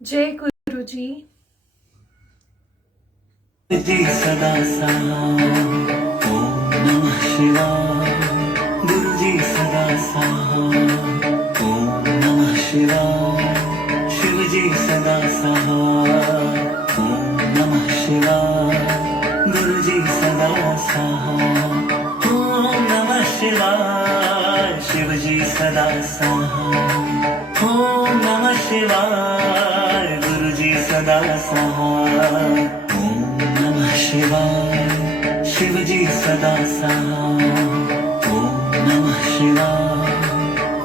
जय गुरु जी। जी सदा साथ ओम नमः शिवाय। गुरु जी सदा साथ ओम नमः शिवाय। शिव जी सदा साथ ओम नमः शिवाय। गुरु जी सदा साथ ओम नमः शिवाय। शिव जी सदा साथ ओम नमः शिवाय। गुरु जी सदा साथ ओम नमः शिवाय। शिव जी सदा साथ ओम नमः शिवाय।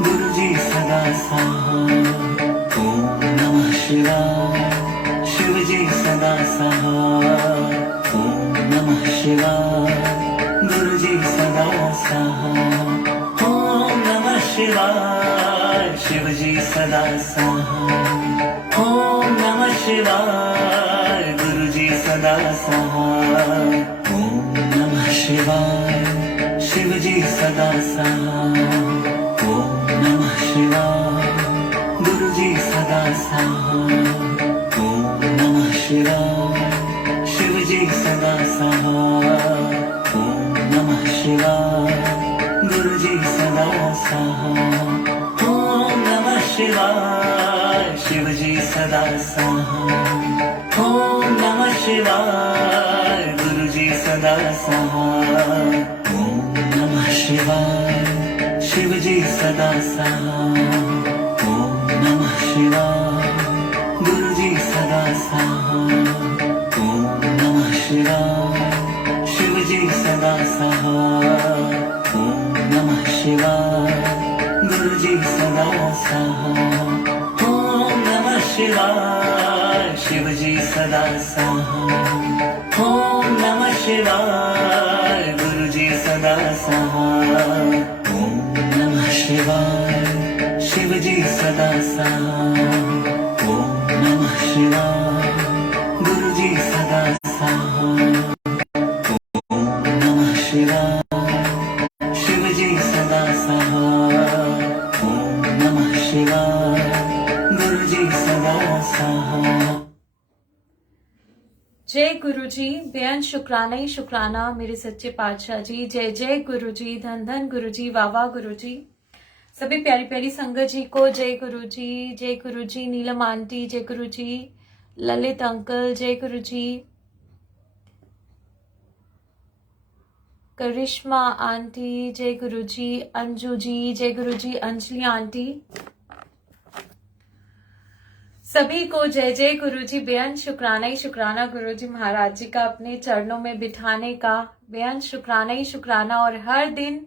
गुरु जी सदा साथ ओम नमः शिवाय। शिव जी सदा साथ ओम नमः शिवाय। गुरु जी सदा साथ ओम नमः शिवाय। शिव जी सदा साथ ओम नमः शिवाय। गुरु जी सदा साथ ओम नमः शिवाय। शिव जी सदा साथ ओम नमः शिवाय। गुरु जी सदा साथ ओम नमः शिवाय। शिव जी सदा साथ ओम नमः शिवाय। गुरु जी सदा साथ ओम नमः शिवाय। शिव जी सदा साथ ओम नमः शिवाय। गुरु जी सदा साथ ओम नमः शिवाय। शिव जी सदा साथ ओम नमः शिवाय। गुरु जी सदा साथ ओम नमः शिवाय। शिव जी सदा साथ ओम नमः शिवाय। गुरु जी सदा साथ ओम नमः शिवाय। शिव जी सदा साथ ओम नमः शिवाय। गुरु जी सदा साथ ओम नमः शिवाय। शिव जी सदा साथ ओम नमः शिवाय। गुरु जी सदा साथ ओम नमः शिवाय। शिव जी सदा साथ ओम नमः शिवाय। गुरु जी सदा साथ। जय गुरु जी। बेअंत शुक्राना ही शुक्राना मेरे सच्चे पातशाह जी। जय जय गुरु जी। धन धन गुरु जी। वाह वाह गुरु जी। सभी प्यारी प्यारी संगत जी को जय गुरु जी। जय गुरु जी। नीलम आंटी जय गुरु जी। ललित अंकल जय गुरु जी। करिश्मा आंटी जय गुरु जी। अंजू जी जय गुरु जी। अंजलि आंटी सभी को जय जय गुरु जी। बेअंत शुक्राना ही शुक्राना गुरु जी महाराज जी का अपने चरणों में बिठाने का। बेअंत शुक्राना ही शुक्राना। और हर दिन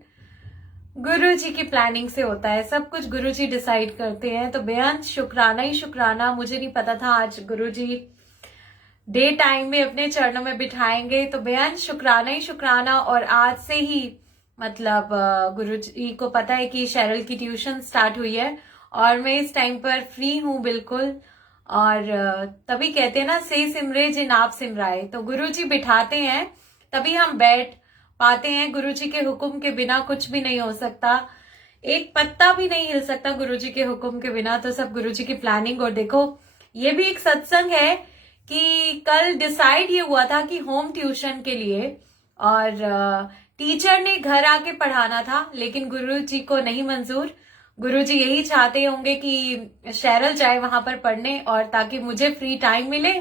गुरु जी की प्लानिंग से होता है, सब कुछ गुरु जी डिसाइड करते हैं। तो बेअंत शुक्राना ही शुक्राना। मुझे नहीं पता था आज गुरु जी डे टाइम में अपने चरणों में बिठाएंगे, तो बेअंत शुक्राना ही शुक्राना। और आज से ही मतलब गुरु जी को पता है कि शेरल की ट्यूशन स्टार्ट हुई है और मैं इस टाइम पर फ्री हूँ बिल्कुल। और तभी कहते हैं ना, से सिमरे जिन आप सिमराए। तो गुरु जी बिठाते हैं तभी हम बैठ पाते हैं। गुरु जी के हुक्म के बिना कुछ भी नहीं हो सकता, एक पत्ता भी नहीं हिल सकता गुरु जी के हुक्म के बिना। तो सब गुरु जी की प्लानिंग। और देखो, ये भी एक सत्संग है कि कल डिसाइड ये हुआ था कि होम ट्यूशन के लिए, और टीचर ने घर आके पढ़ाना था, लेकिन गुरु जी को नहीं मंजूर। गुरु जी यही चाहते होंगे कि शेरल जाए वहां पर पढ़ने, और ताकि मुझे फ्री टाइम मिले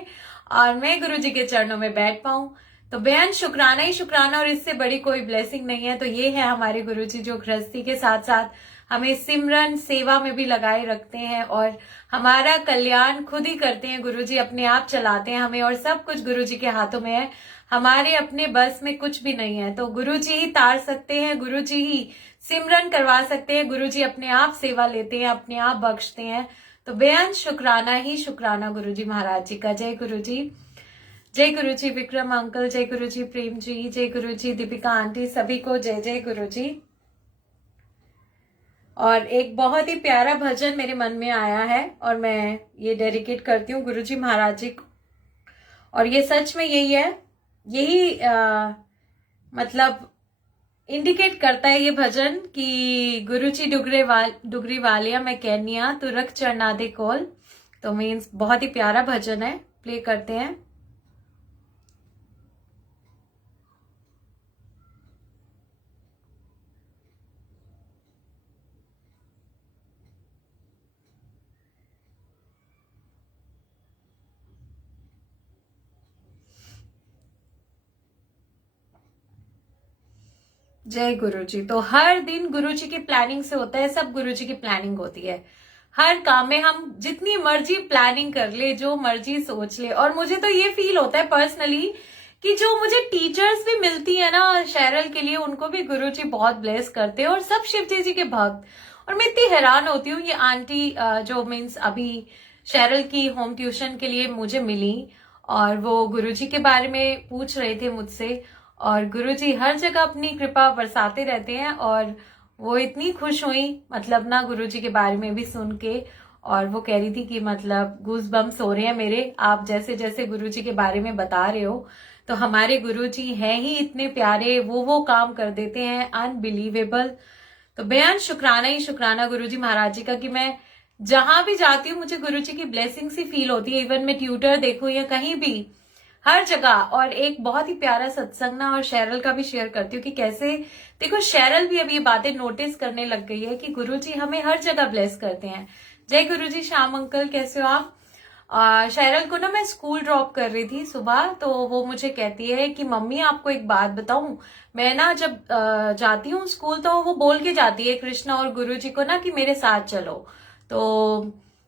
और मैं गुरु जी के चरणों में बैठ पाऊं। तो बेअंत शुक्राना ही शुक्राना। और इससे बड़ी कोई ब्लेसिंग नहीं है। तो ये है हमारे गुरु जी, जो गृहस्थी के साथ साथ हमें सिमरन सेवा में भी लगाए रखते हैं और हमारा कल्याण खुद ही करते हैं। गुरु जी अपने आप चलाते हैं हमें, और सब कुछ गुरु जी के हाथों में है। हमारे अपने बस में कुछ भी नहीं है। तो गुरु जी ही तार सकते हैं, गुरु जी ही सिमरन करवा सकते हैं। गुरु जी अपने आप सेवा लेते हैं, अपने आप बख्शते हैं। तो बेअंत शुक्राना ही शुक्राना गुरु जी महाराज जी का। जय गुरु जी। जय गुरु जी। विक्रम अंकल जय गुरु जी। प्रेम जी जय गुरु जी। दीपिका आंटी सभी को जय जय गुरु जी। और एक बहुत ही प्यारा भजन मेरे मन में आया है और मैं ये डेडिकेट करती हूँ गुरु जी महाराज जी को। और ये सच में यही है, यही मतलब इंडिकेट करता है ये भजन कि गुरु जी डुगरी वालिया मैं कहनिया तू रख चरणा दे कोल, तो मीन्स बहुत ही प्यारा भजन है, प्ले करते हैं। जय गुरु जी। तो हर दिन गुरु जी की प्लानिंग से होता है, सब गुरु जी की प्लानिंग होती है। हर काम में हम जितनी मर्जी प्लानिंग कर ले, जो मर्जी सोच ले। और मुझे तो ये फील होता है पर्सनली कि जो मुझे टीचर्स भी मिलती है ना शेरल के लिए, उनको भी गुरु जी बहुत ब्लेस करते हैं, और सब शिव जी के भक्त। और मैं इतनी हैरान होती हूँ, ये आंटी जो मीन्स अभी शेरल की होम ट्यूशन के लिए मुझे मिली, और वो गुरु जी के बारे में पूछ रहे थे मुझसे। और गुरुजी हर जगह अपनी कृपा बरसाते रहते हैं, और वो इतनी खुश हुई मतलब ना गुरुजी के बारे में भी सुन के। और वो कह रही थी कि मतलब गूज बम्स हो रहे हैं मेरे, आप जैसे जैसे गुरुजी के बारे में बता रहे हो। तो हमारे गुरुजी हैं ही इतने प्यारे, वो काम कर देते हैं अनबिलीवेबल। तो बेहद शुक्राना ही शुक्राना गुरुजी महाराज जी का कि मैं जहां भी जाती हूँ मुझे गुरुजी की ब्लेसिंग सी फील होती है। इवन मैं ट्यूटर देखूं या कहीं भी, हर जगह। और एक बहुत ही प्यारा सत्संग ना, और शेरल का भी शेयर करती हूँ कि कैसे देखो शेरल भी अब ये बातें नोटिस करने लग गई है कि गुरुजी हमें हर जगह ब्लेस करते हैं। जय गुरुजी। श्याम अंकल कैसे हो आप? शेरल को ना मैं स्कूल ड्रॉप कर रही थी सुबह, तो वो मुझे कहती है कि मम्मी आपको एक बात बताऊं, मैं ना जब जाती हूँ स्कूल तो वो बोल के जाती है कृष्णा और गुरुजी को ना कि मेरे साथ चलो। तो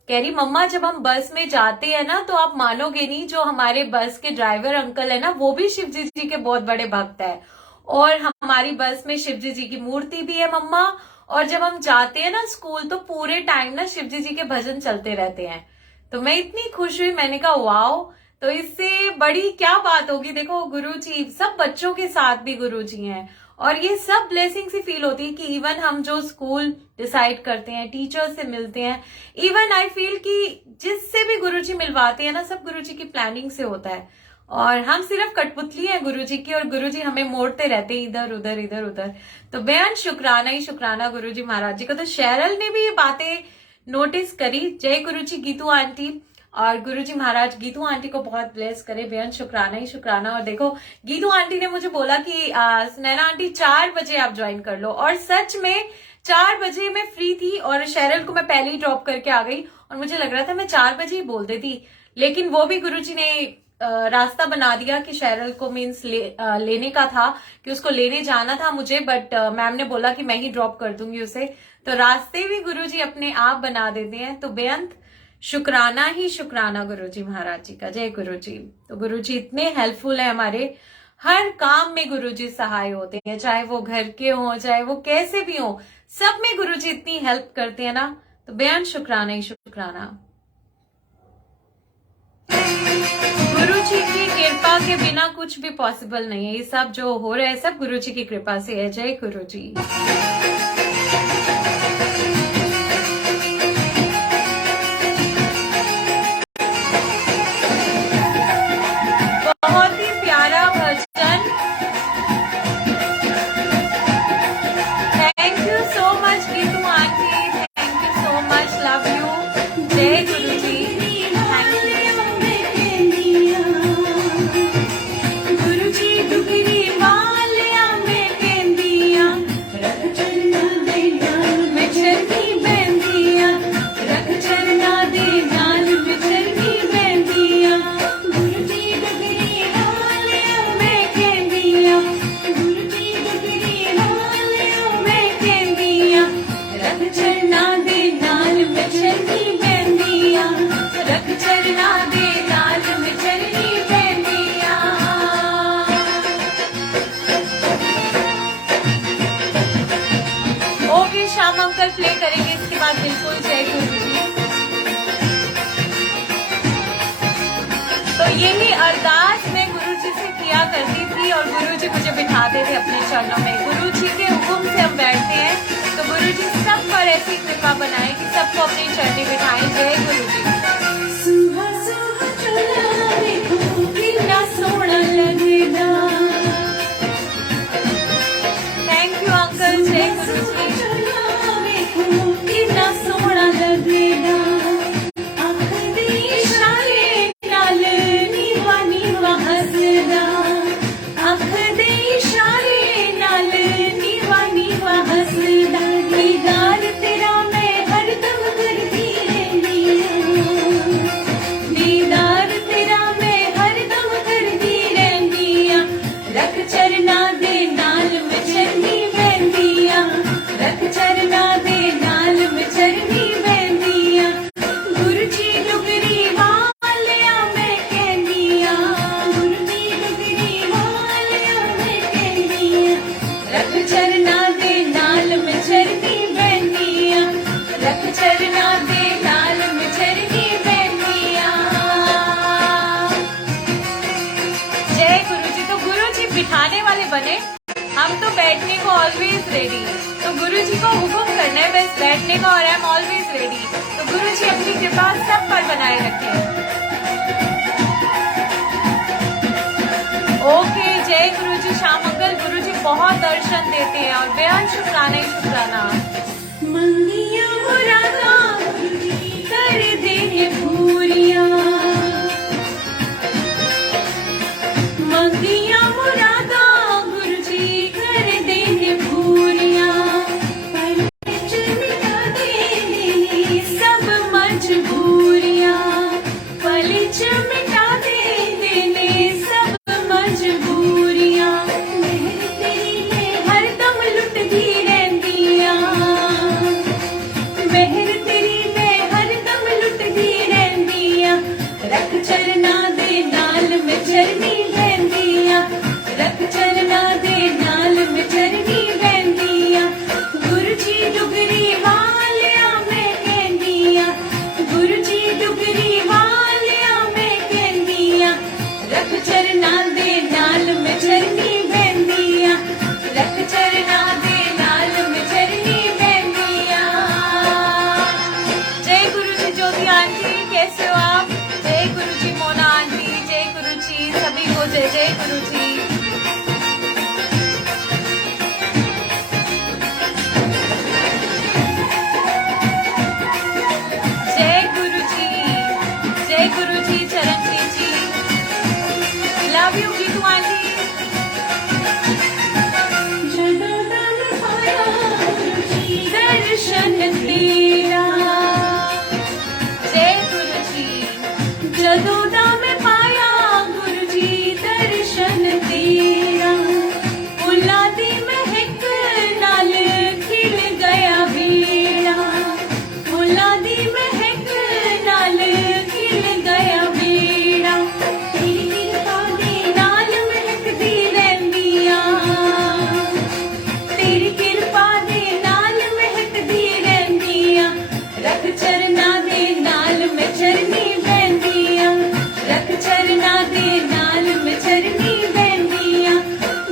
कह रही मम्मा जब हम बस में जाते हैं ना तो आप मानोगे नहीं, जो हमारे बस के ड्राइवर अंकल है ना वो भी शिवजी जी के बहुत बड़े भक्त है, और हमारी बस में शिवजी जी की मूर्ति भी है मम्मा। और जब हम जाते हैं ना स्कूल तो पूरे टाइम ना शिवजी जी के भजन चलते रहते हैं। तो मैं इतनी खुश हुई, मैंने कहा वाओ, तो इससे बड़ी क्या बात होगी। देखो गुरु जी सब बच्चों के साथ भी गुरु जी हैं, और ये सब ब्लेसिंग सी फील होती है कि इवन हम जो स्कूल डिसाइड करते हैं, टीचर से मिलते हैं, इवन आई फील कि जिससे भी गुरुजी मिलवाते हैं ना सब गुरुजी की प्लानिंग से होता है, और हम सिर्फ कठपुतली हैं गुरुजी की, और गुरुजी हमें मोड़ते रहते हैं इधर उधर इधर उधर। तो बेहद शुक्राना ही शुक्राना गुरुजी महाराज जी का। तो शेरल ने भी ये बातें नोटिस करी। जय गुरुजी। गीतू आंटी और गुरुजी महाराज गीतू आंटी को बहुत ब्लेस करे, बेहद शुक्राना ही शुक्राना। और देखो गीतू आंटी ने मुझे बोला कि सुनैना आंटी 4 बजे आप ज्वाइन कर लो, और सच में 4 बजे मैं फ्री थी, और शेरल को मैं पहले ही ड्रॉप करके आ गई, और मुझे लग रहा था मैं 4 बजे ही बोल देती, लेकिन वो भी गुरुजी ने रास्ता बना दिया कि शेरल को मीन्स लेने का था, कि उसको लेने जाना था मुझे, बट मैम ने बोला कि मैं ही ड्रॉप कर दूंगी उसे। तो रास्ते भी गुरुजी अपने आप बना देते हैं। तो बेअंत शुक्राना ही शुक्राना गुरुजी महाराज जी का। जय गुरुजी। तो गुरुजी इतने हेल्पफुल है हमारे, हर काम में गुरुजी सहाय होते हैं, चाहे वो घर के हो चाहे वो कैसे भी हो, सब में गुरुजी इतनी हेल्प करते हैं ना। तो बेहद शुक्राना ही शुक्राना। गुरुजी की कृपा के बिना कुछ भी पॉसिबल नहीं है, ये सब जो हो रहा है सब गुरुजी की कृपा से है। जय गुरुजी। बहुत ही प्यारा भजन। Thank you so much Geetu aunty, thank you so much, love you. जय गुरुजी। श्याम अंकल प्ले करेंगे इसके बाद बिल्कुल। जय गुरुजी। तो यही अरदास मैं गुरुजी से किया करती थी, और गुरुजी मुझे बिठाते थे अपने चरणों में। गुरुजी के हुक्म से हम बैठते हैं, तो गुरुजी सब पर ऐसी कृपा बनाए कि सबको अपने चरण में बिठाएं। जय गुरुजी। Thank you uncle. जय गुरुजी। सोना लगेगा बने, हम तो बैठने को ऑलवेज रेडी। तो गुरु जी को हुक्म करना है बस बैठने का, और आई एम ऑलवेज रेडी। तो गुरु जी अपनी कृपा सब पर बनाए रखें। ओके, जय गुरु जी, शाम मंगल। गुरु जी बहुत दर्शन देते हैं और बेहद शुक्राना ही शुक्राना। मंगिया मुरादा कर दे पूरिया, मंगिया मुरादा गुरु जी कर दे पूरिया, पलच मिटा दे सब मजबूरियां, पलच मिटा दे सब मजबूरियां, मेहर तेरी में हरदम लुटदी रहंदियां, मेहर तेरी में हरदम लुटदी रहंदियां, रख चरना दे नाल में चरनी बहंदियां, रख चरना दे नाल में चरनी बहंदियां, गुरु जी डुगरी वालिया मैं कहंदियां, गुरु जी डुगरी वालिया मैं कहंदियां, रख चरना दे नाल में चरनी बहंदियां, रख चरना दे नाल में चरनी बहंदियां। जय गुरु जी ज्योति आंटी, कैसे हो आप? जय गुरु जी मोना आंटी, जय गुरु जी सभी को जय जय गुरु जी। जय गुरु जी, जय गुरु जी, चरणजीत जी, लव यू गीतू आंटी। दर्शन तेरा, जय गुरु जी, जदों दा मैं पाया गुरु जी दर्शन तेरा, फुल्लां दी महक नाल खिल गया बेड़ा, फुल्लां दी महक नाल खिल गया बेड़ा, तेरी कृपा दे नाल महकदी रहिंदियां, तेरी कृपा दे नाल महकदी रहिंदियां, रख चरना दे नाल में चरनी बहंदियां, रख चरना दे नाल में चरनी बहंदियां,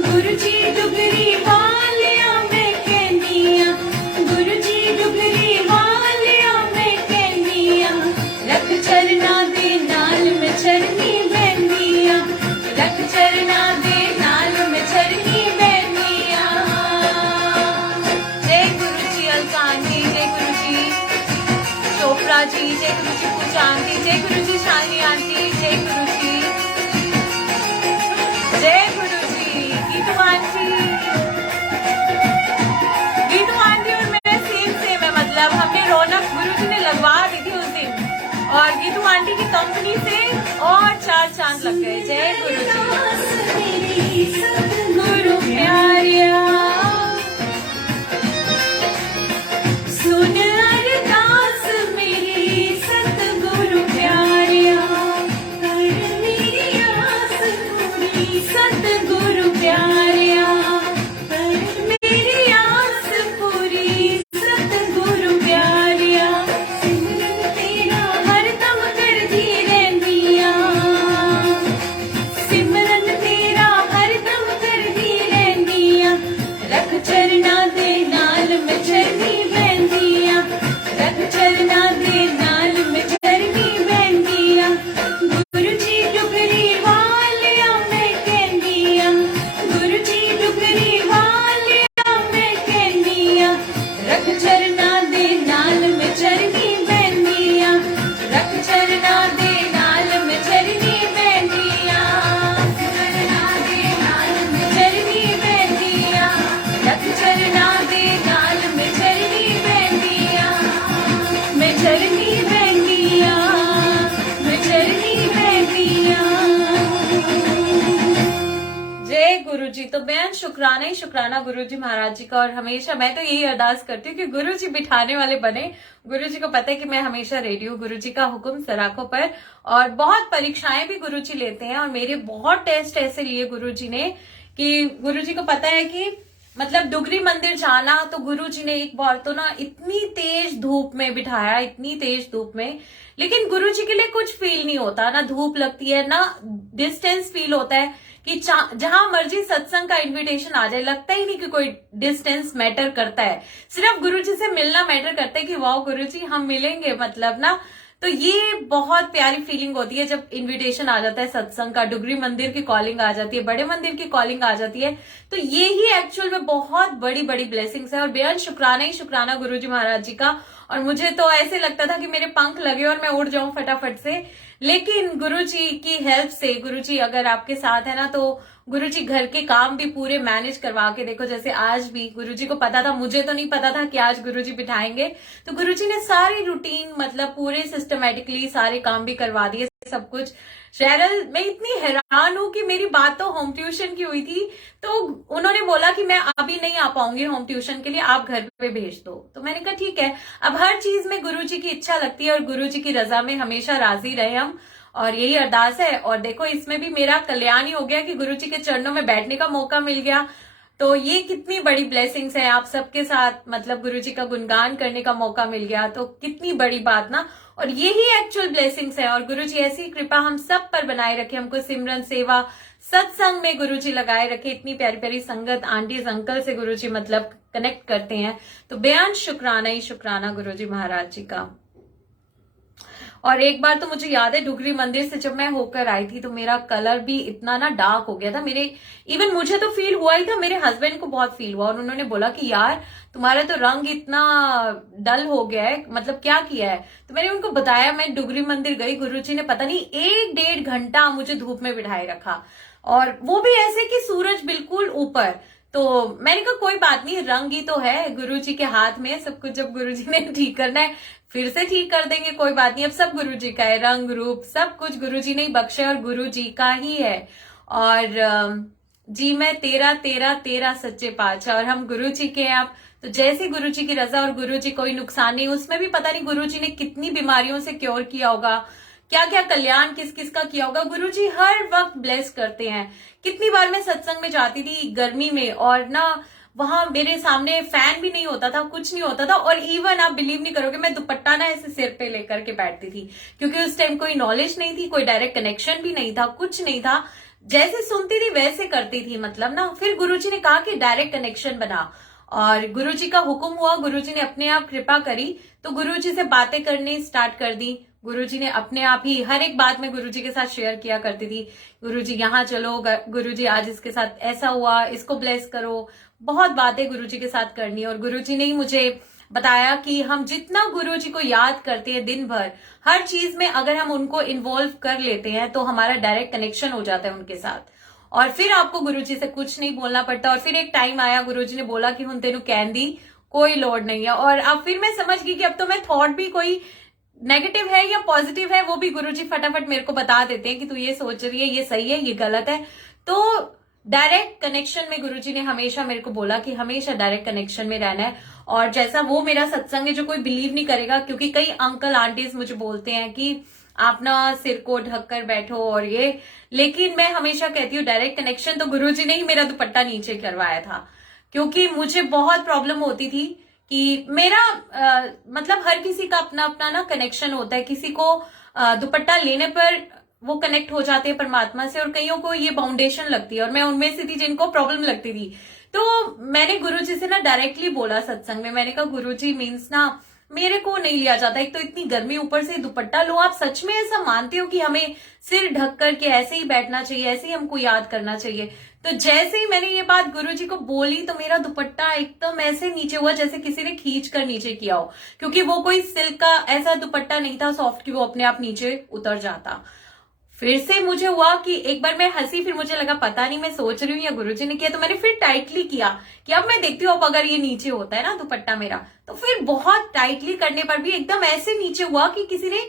गुरु जी डुगरी वालिया मैं कहंदियां, गुरु जी डुगरी वालिया मैं कहंदियां, रख चरना दे नाल में चरनी बहंदियां, रख चरना दे नाल में चरनी बहंदियां। जय गुरु जी अलकान जी, जय गुरु जी चोपड़ा जी, जय गुरु जी पूजा आंटी, जय गुरु जी शालिनी आंटी, जय गुरु जी, जय गुरु जी गीतू आंटी, गीतू आंटी और मैं सेम है, मतलब हमने रौनक गुरु जी ने लगवा दी थी उस दिन, और गीतू आंटी की कंपनी से और 4 चांद लग गए। जय गुरु जी, गुरु प्यारिया सुन अरदास मेरी सतगुरु प्यारिया, कर मेरी आस पूरी सतगुरु प्यारिया, कर मेरी आस पूरी सतगुरु प्यारिया, सिमरन तेरा हरदम करदी रहंदियां, सिमरन तेरा हरदम करदी रहंदियां, रख चरना दे नाल में चरनी बहंदियां, रख चरना दे नाल में चरनी बहंदियां, गुरु जी डुगरी वालिया मैं कहंदियां, गुरु जी डुगरी वालिया मैं कहंदियां, रख चरना दे नाल में चरनी बहंदियां, रख चरना दे नाल में चरनी बहंदियां, चरना दे नाल में चरनी बहंदियां, रख चरना दे नाल में चरनी बहंदियां, मैं चरनी बहंदियां, मैं चरनी बहंदियां। जय गुरु जी। तो बेहद शुक्राना ही शुक्राना गुरु जी महाराज जी का, और हमेशा मैं तो यही अरदास करती हूँ कि गुरु जी बिठाने वाले बने। गुरु जी को पता है कि मैं हमेशा रेडी हूँ, गुरु जी का हुक्म सराखों पर, और बहुत परीक्षाएं भी गुरु जी लेते हैं, और मेरे बहुत टेस्ट ऐसे लिए गुरु जी ने कि गुरु जी को पता है कि मतलब डुगरी मंदिर जाना, तो गुरु जी ने एक बार तो ना इतनी तेज धूप में बिठाया, इतनी तेज धूप में, लेकिन गुरु जी के लिए कुछ फील नहीं होता, ना धूप लगती है ना डिस्टेंस फील होता है, कि जहां मर्जी सत्संग का इनविटेशन आ जाए, लगता ही नहीं कि कोई डिस्टेंस मैटर करता है, सिर्फ गुरुजी से मिलना मैटर करता है कि वाह गुरुजी हम मिलेंगे, मतलब ना। तो ये बहुत प्यारी फीलिंग होती है जब इनविटेशन आ जाता है सत्संग का, डुगरी मंदिर की कॉलिंग आ जाती है, बड़े मंदिर की कॉलिंग आ जाती है। तो ये ही एक्चुअल में बहुत बड़ी बड़ी ब्लेसिंग्स है, और बेहद शुक्राना ही शुक्राना गुरुजी महाराज जी का। और मुझे तो ऐसे लगता था कि मेरे पंख लगे और मैं उड़ जाऊं फटाफट से, लेकिन गुरुजी की हेल्प से, गुरुजी अगर आपके साथ है ना, तो गुरुजी घर के काम भी पूरे मैनेज करवा के देखो। जैसे आज भी गुरुजी को पता था, मुझे तो नहीं पता था कि आज गुरुजी बिठाएंगे, तो गुरुजी ने सारी रूटीन मतलब पूरे सिस्टमेटिकली सारे काम भी करवा दिए, सब कुछ। शेरल, मैं इतनी हैरान हूं कि मेरी बात तो होम ट्यूशन की हुई थी, तो उन्होंने बोला कि मैं अभी नहीं आ पाऊंगी होम ट्यूशन के लिए, आप घर पे भेज दो। तो मैंने कहा ठीक है। अब हर चीज में गुरुजी की इच्छा लगती है, और गुरुजी की रजा में हमेशा राजी रहे हम, और यही अरदास है। और देखो इसमें भी मेरा कल्याण ही हो गया कि गुरुजी के चरणों में बैठने का मौका मिल गया। तो ये कितनी बड़ी ब्लेसिंग्स है, आप सबके साथ मतलब गुरुजी का गुणगान करने का मौका मिल गया, तो कितनी बड़ी बात ना। और यही एक्चुअल ब्लेसिंग्स है, और गुरुजी ऐसी कृपा हम सब पर बनाए रखे, हमको सिमरन सेवा सत्संग में गुरुजी लगाए रखे। इतनी प्यारी प्यारी संगत, आंटीज अंकल से गुरुजी मतलब कनेक्ट करते हैं, तो बेअंत शुक्राना ही शुक्राना गुरुजी महाराज जी का। और एक बार तो मुझे याद है डुगरी मंदिर से जब मैं होकर आई थी, तो मेरा कलर भी इतना ना डार्क हो गया था, मेरे इवन मुझे तो फील हुआ ही था, मेरे हस्बैंड को बहुत फील हुआ, और उन्होंने बोला कि यार तुम्हारा तो रंग इतना डल हो गया है, मतलब क्या किया है। तो मैंने उनको बताया, मैं डुगरी मंदिर गई, गुरुजी ने पता नहीं 1-1.5 घंटा मुझे धूप में बिठाए रखा, और वो भी ऐसे कि सूरज बिल्कुल ऊपर। तो मैंने कहा कोई बात नहीं, रंग ही तो है, गुरुजी के हाथ में सब कुछ, जब गुरुजी ने ठीक करना है फिर से ठीक कर देंगे, कोई बात नहीं। अब सब गुरुजी का है, रंग रूप सब कुछ गुरुजी ने ही बख्शे, और गुरुजी का ही है। और जी मैं तेरा तेरा तेरा सच्चे पातशाह, और हम गुरुजी के हैं। आप तो जैसे गुरुजी की रजा, और गुरुजी कोई नुकसान नहीं, उसमें भी पता नहीं गुरुजी ने कितनी बीमारियों से क्योर किया होगा, क्या क्या कल्याण किस किस का किया होगा। गुरुजी हर वक्त ब्लेस करते हैं। कितनी बार मैं सत्संग में जाती थी गर्मी में, और ना वहां मेरे सामने फैन भी नहीं होता था, कुछ नहीं होता था, और इवन आप बिलीव नहीं करोगे, मैं दुपट्टा ना ऐसे सिर पे लेकर के बैठती थी, क्योंकि उस टाइम कोई नॉलेज नहीं थी, कोई डायरेक्ट कनेक्शन भी नहीं था, कुछ नहीं था, जैसे सुनती थी वैसे करती थी, मतलब ना। फिर गुरुजी ने कहा कि डायरेक्ट कनेक्शन बना, और गुरुजी का हुक्म हुआ, गुरुजी ने अपने आप कृपा करी, तो गुरुजी से बातें करनी स्टार्ट कर दी। गुरुजी ने अपने आप ही हर एक बात में गुरुजी के साथ शेयर किया करती थी, गुरुजी यहाँ चलो, गुरुजी आज इसके साथ ऐसा हुआ, इसको ब्लेस करो, बहुत बातें गुरुजी के साथ करनी। और गुरुजी ने ही मुझे बताया कि हम जितना गुरुजी को याद करते हैं दिन भर, हर चीज में अगर हम उनको इन्वॉल्व कर लेते हैं, तो हमारा डायरेक्ट कनेक्शन हो जाता है उनके साथ, और फिर आपको गुरुजी से कुछ नहीं बोलना पड़ता। और फिर एक टाइम आया, गुरुजी ने बोला कि हुन तेनू कहन दी कोई लोड नहीं है। और अब फिर मैं समझ गई कि अब तो मैं थॉट भी कोई नेगेटिव है या पॉजिटिव है, वो भी गुरुजी फटाफट मेरे को बता देते हैं कि तू ये सोच रही है, ये सही है, ये गलत है। तो डायरेक्ट कनेक्शन में गुरुजी ने हमेशा मेरे को बोला कि हमेशा डायरेक्ट कनेक्शन में रहना है। और जैसा वो मेरा सत्संग है, जो कोई बिलीव नहीं करेगा, क्योंकि कई अंकल आंटीज मुझे बोलते हैं कि आप ना सिर को ढक कर बैठो और ये, लेकिन मैं हमेशा कहती हूँ डायरेक्ट कनेक्शन तो गुरुजी ने ही मेरा दुपट्टा नीचे करवाया था, क्योंकि मुझे बहुत प्रॉब्लम होती थी कि मेरा मतलब हर किसी का अपना अपना ना कनेक्शन होता है, किसी को दुपट्टा लेने पर वो कनेक्ट हो जाते हैं परमात्मा से, और कईयों को ये बाउंडेशन लगती है, और मैं उनमें से थी जिनको प्रॉब्लम लगती थी। तो मैंने गुरुजी से ना डायरेक्टली बोला सत्संग में, मैंने कहा गुरुजी मीन्स ना मेरे को नहीं लिया जाता, एक तो इतनी गर्मी, ऊपर से दुपट्टा लो, आप सच में ऐसा मानते हो कि हमें सिर ढक करके ऐसे ही बैठना चाहिए, ऐसे ही हमको याद करना चाहिए। तो जैसे ही मैंने ये बात गुरुजी को बोली, तो मेरा दुपट्टा एकदम ऐसे नीचे हुआ जैसे किसी ने खींच कर नीचे किया हो, क्योंकि वो कोई सिल्क का ऐसा दुपट्टा नहीं था सॉफ्ट कि वो अपने आप नीचे उतर जाता। फिर से मुझे हुआ कि एक बार मैं हंसी, फिर मुझे लगा पता नहीं मैं सोच रही हूँ या गुरुजी ने किया, तो मैंने फिर टाइटली किया कि अब मैं देखती हूँ अब अगर ये नीचे होता है ना दुपट्टा मेरा, तो फिर बहुत टाइटली करने पर भी एकदम ऐसे नीचे हुआ कि किसी ने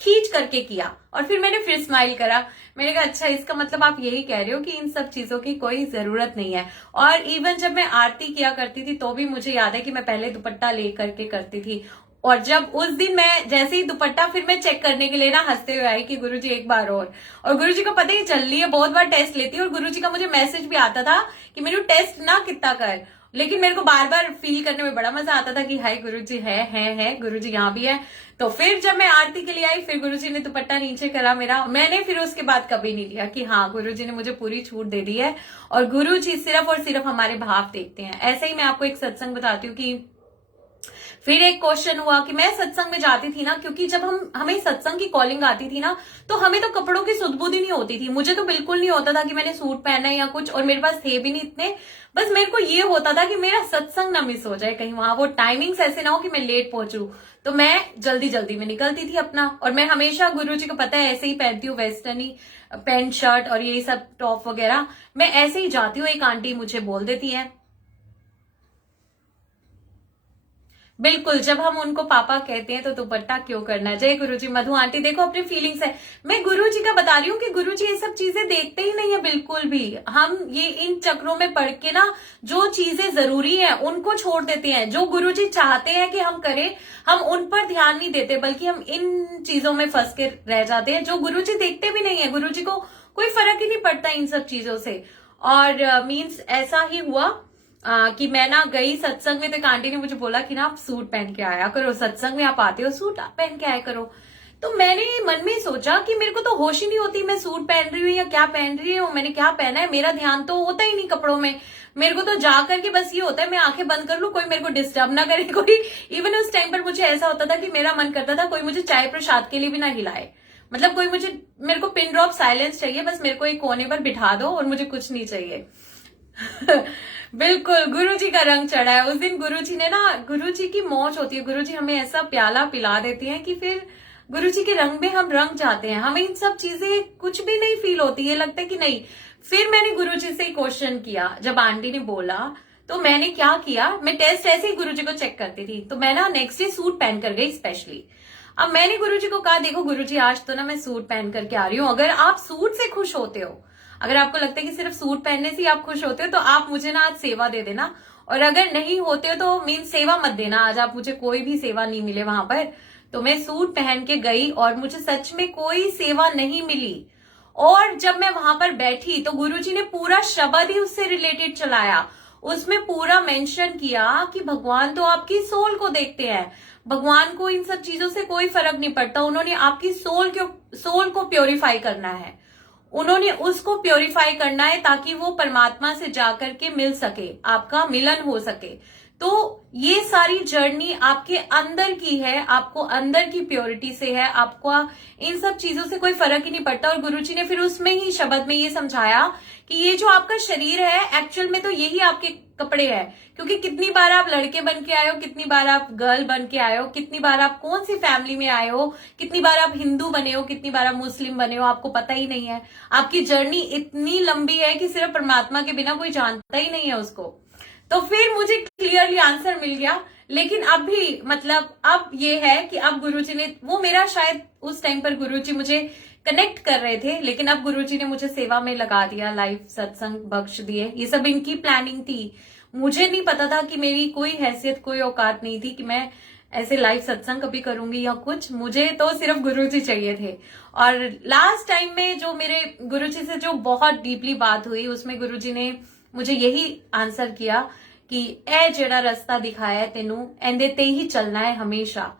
खींच करके किया। और फिर मैंने फिर स्माइल करा, मैंने कहा अच्छा इसका मतलब आप यही कह रहे हो कि इन सब चीजों की कोई जरूरत नहीं है। और इवन जब मैं आरती किया करती थी, तो भी मुझे याद है कि मैं पहले दुपट्टा ले करके करती थी, और जब उस दिन मैं जैसे ही दुपट्टा फिर मैं चेक करने के लिए ना हंसते हुए आई कि गुरुजी एक बार और गुरुजी को पता ही चल रही है, बहुत बार टेस्ट लेती है, और गुरुजी का मुझे मैसेज भी आता था कि मेनू टेस्ट ना कितना कर। लेकिन मेरे को बार बार फील करने में बड़ा मजा आता था कि हाय गुरुजी है गुरुजी यहाँ भी है। तो फिर जब मैं आरती के लिए आई, फिर गुरुजी ने दुपट्टा नीचे करा मेरा, मैंने फिर उसके बाद कभी नहीं लिया कि हाँ गुरुजी ने मुझे पूरी छूट दे दी है और गुरुजी सिर्फ और सिर्फ हमारे भाव देखते हैं। ऐसे ही मैं आपको एक सत्संग बताती हूँ कि फिर एक क्वेश्चन हुआ कि मैं सत्संग में जाती थी ना, क्योंकि जब हमें सत्संग की कॉलिंग आती थी ना, तो हमें तो कपड़ों की सुध-बुध ही नहीं होती थी। मुझे तो बिल्कुल नहीं होता था कि मैंने सूट पहना है या कुछ, और मेरे पास थे भी नहीं इतने। बस मेरे को ये होता था कि मेरा सत्संग ना मिस हो जाए, कहीं वहां वो टाइमिंग्स ऐसे ना हो कि मैं लेट पहुंचू। तो मैं जल्दी जल्दी में निकलती थी अपना, और मैं हमेशा गुरुजी को पता है ऐसे ही पहनती हूँ, वेस्टर्न ही पैंट शर्ट और यही सब टॉप वगैरह, मैं ऐसे ही जाती हूँ। एक आंटी मुझे बोल देती है, बिल्कुल जब हम उनको पापा कहते हैं तो दुपट्टा क्यों करना है। जय गुरुजी। मधु आंटी देखो अपनी फीलिंग्स है, मैं गुरुजी का बता रही हूँ कि गुरुजी ये सब चीजें देखते ही नहीं है बिल्कुल भी। हम ये इन चक्रों में पढ़ के ना जो चीजें जरूरी है उनको छोड़ देते हैं। जो गुरुजी चाहते हैं कि हम करें, हम उन पर ध्यान नहीं देते, बल्कि हम इन चीजों में फंस के रह जाते हैं जो गुरुजी देखते भी नहीं है। गुरुजी को कोई फर्क ही नहीं पड़ता इन सब चीजों से। और मीन्स ऐसा ही हुआ कि मैं ना गई सत्संग में, तो एक आंटी ने मुझे बोला कि ना आप सूट पहन के आया करो, सत्संग में आप आते हो सूट पहन के आया करो। तो मैंने मन में सोचा कि मेरे को तो होश ही नहीं होती मैं सूट पहन रही हूँ या क्या पहन रही हूँ, मैंने क्या पहना है, मेरा ध्यान तो होता ही नहीं कपड़ों में। मेरे को तो जा करके बस ये होता है मैं आंखें बंद कर लूं, कोई मेरे को डिस्टर्ब ना करे कोई। इवन उस टाइम पर मुझे ऐसा होता था कि मेरा मन करता था कोई मुझे चाय प्रसाद के लिए भी ना हिलाए, मतलब कोई मेरे को पिन ड्रॉप साइलेंस चाहिए, बस मेरे को एक कोने पर बिठा दो और मुझे कुछ नहीं चाहिए। बिल्कुल गुरुजी का रंग चढ़ा है उस दिन। गुरुजी ने ना, गुरुजी की मौज होती है, गुरुजी हमें ऐसा प्याला पिला देते हैं कि फिर गुरुजी के रंग में हम रंग जाते हैं। हमें इन सब चीजें कुछ भी नहीं फील होती, ये लगता है कि नहीं। फिर मैंने गुरुजी से क्वेश्चन किया, जब आंटी ने बोला तो मैंने क्या किया, मैं टेस्ट ऐसे ही गुरुजी को चेक करती थी, तो मैं ना नेक्स्ट डे सूट पहन कर गई स्पेशली। अब मैंने गुरुजी को कहा देखो गुरुजी आज तो ना मैं सूट पहन करके आ रही हूँ, अगर आप सूट से खुश होते हो, अगर आपको लगता है कि सिर्फ सूट पहनने से आप खुश होते हो, तो आप मुझे ना आज सेवा दे देना, और अगर नहीं होते हो तो मीन सेवा मत देना, आज आप मुझे कोई भी सेवा नहीं मिले वहां पर। तो मैं सूट पहन के गई और मुझे सच में कोई सेवा नहीं मिली। और जब मैं वहां पर बैठी तो गुरुजी ने पूरा शब्द ही उससे रिलेटेड चलाया, उसमें पूरा मेंशन किया कि भगवान तो आपकी सोल को देखते हैं, भगवान को इन सब चीजों से कोई फर्क नहीं पड़ता, उन्होंने आपकी सोल को प्योरीफाई करना है, उन्होंने उसको प्योरीफाई करना है ताकि वो परमात्मा से जाकर के मिल सके, आपका मिलन हो सके। तो ये सारी जर्नी आपके अंदर की है, आपको अंदर की प्योरिटी से है, आपको इन सब चीजों से कोई फर्क ही नहीं पड़ता। और गुरुजी ने फिर उसमें ही शब्द में ये समझाया कि ये जो आपका शरीर है एक्चुअल में तो यही आपके कपड़े हैं, क्योंकि कितनी बार आप लड़के बन के आए हो, कितनी बार आप गर्ल बन के आए हो, कितनी बार आप कौन सी फैमिली में आए हो, कितनी बार आप हिंदू बने हो, कितनी बार आप मुस्लिम बने हो, आपको पता ही नहीं है। आपकी जर्नी इतनी लंबी है कि सिर्फ परमात्मा के बिना कोई जानता ही नहीं है उसको। तो फिर मुझे क्लियरली आंसर मिल गया। लेकिन अब भी मतलब अब ये है कि अब गुरुजी ने, वो मेरा शायद उस टाइम पर गुरुजी मुझे कनेक्ट कर रहे थे, लेकिन अब गुरुजी ने मुझे सेवा में लगा दिया, लाइव सत्संग बख्श दिए। ये सब इनकी प्लानिंग थी, मुझे नहीं पता था कि मेरी कोई हैसियत कोई औकात नहीं थी कि मैं ऐसे लाइव सत्संग कभी करूंगी या कुछ, मुझे तो सिर्फ गुरुजी चाहिए थे। और लास्ट टाइम में जो मेरे गुरुजी से जो बहुत डीपली बात हुई, उसमें गुरुजी ने मुझे यही आंसर किया कि ए जेड़ा रास्ता दिखाया तेनू एंदे ते ही चलना है हमेशा,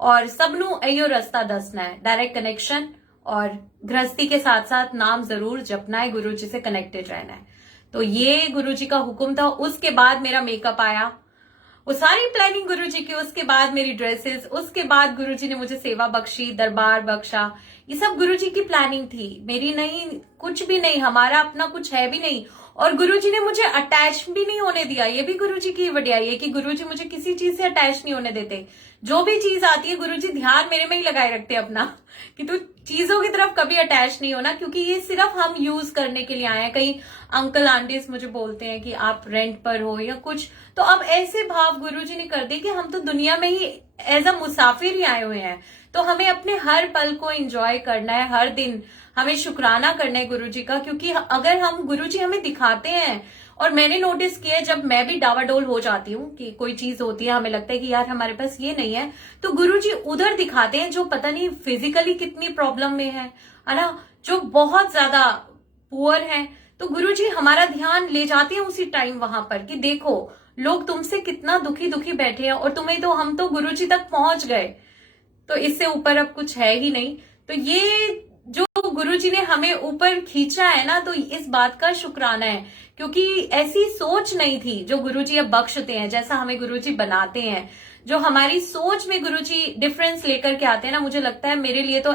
और सबनू एयो रास्ता दसना है, डायरेक्ट कनेक्शन और गृहस्थी के साथ साथ नाम जरूर जपना है, गुरुजी से कनेक्टेड रहना है। तो ये गुरुजी का हुक्म था। उसके बाद मेरा मेकअप आया, वो सारी प्लानिंग गुरुजी की, उसके बाद मेरी ड्रेसेस, उसके बाद गुरुजी ने मुझे सेवा बख्शी, दरबार बख्शा, ये सब गुरुजी की प्लानिंग थी, मेरी नहीं, कुछ भी नहीं, हमारा अपना कुछ है भी नहीं। और गुरुजी ने मुझे अटैच भी नहीं होने दिया, ये भी गुरुजी की वडियाई है कि गुरुजी मुझे किसी चीज से अटैच नहीं होने देते। जो भी चीज आती है गुरुजी ध्यान मेरे में ही लगाए रखते हैं अपना, कि तू चीजों की तरफ कभी अटैच नहीं होना, क्योंकि ये सिर्फ हम यूज करने के लिए आए हैं। कई अंकल आंटीज मुझे बोलते हैं कि आप रेंट पर हो या कुछ, तो अब ऐसे भाव गुरुजी ने कर दिए कि हम तो दुनिया में ही एज अ मुसाफिर ही आए हुए हैं, तो हमें अपने हर पल को एंजॉय करना है, हर दिन हमें शुक्राना करना है गुरुजी का। क्योंकि अगर हम, गुरुजी हमें दिखाते हैं, और मैंने नोटिस किया जब मैं भी डावाडोल हो जाती हूँ कि कोई चीज होती है, हमें लगता है कि यार हमारे पास ये नहीं है, तो गुरुजी उधर दिखाते हैं जो पता नहीं फिजिकली कितनी प्रॉब्लम में है ना, जो बहुत ज्यादा पुअर है, तो गुरुजी हमारा ध्यान ले जाते हैं उसी टाइम वहां पर कि देखो लोग तुमसे कितना दुखी दुखी बैठे हैं और तुम्हें तो, हम तो गुरुजी तक पहुंच गए, तो इससे ऊपर अब कुछ है ही नहीं। तो ये जो गुरुजी ने हमें ऊपर खींचा है ना, तो इस बात का शुक्राना है, क्योंकि ऐसी सोच नहीं थी जो गुरुजी अब बख्शते हैं, जैसा हमें गुरुजी बनाते हैं, जो हमारी सोच में गुरुजी डिफरेंस लेकर के आते हैं ना, मुझे लगता है मेरे लिए तो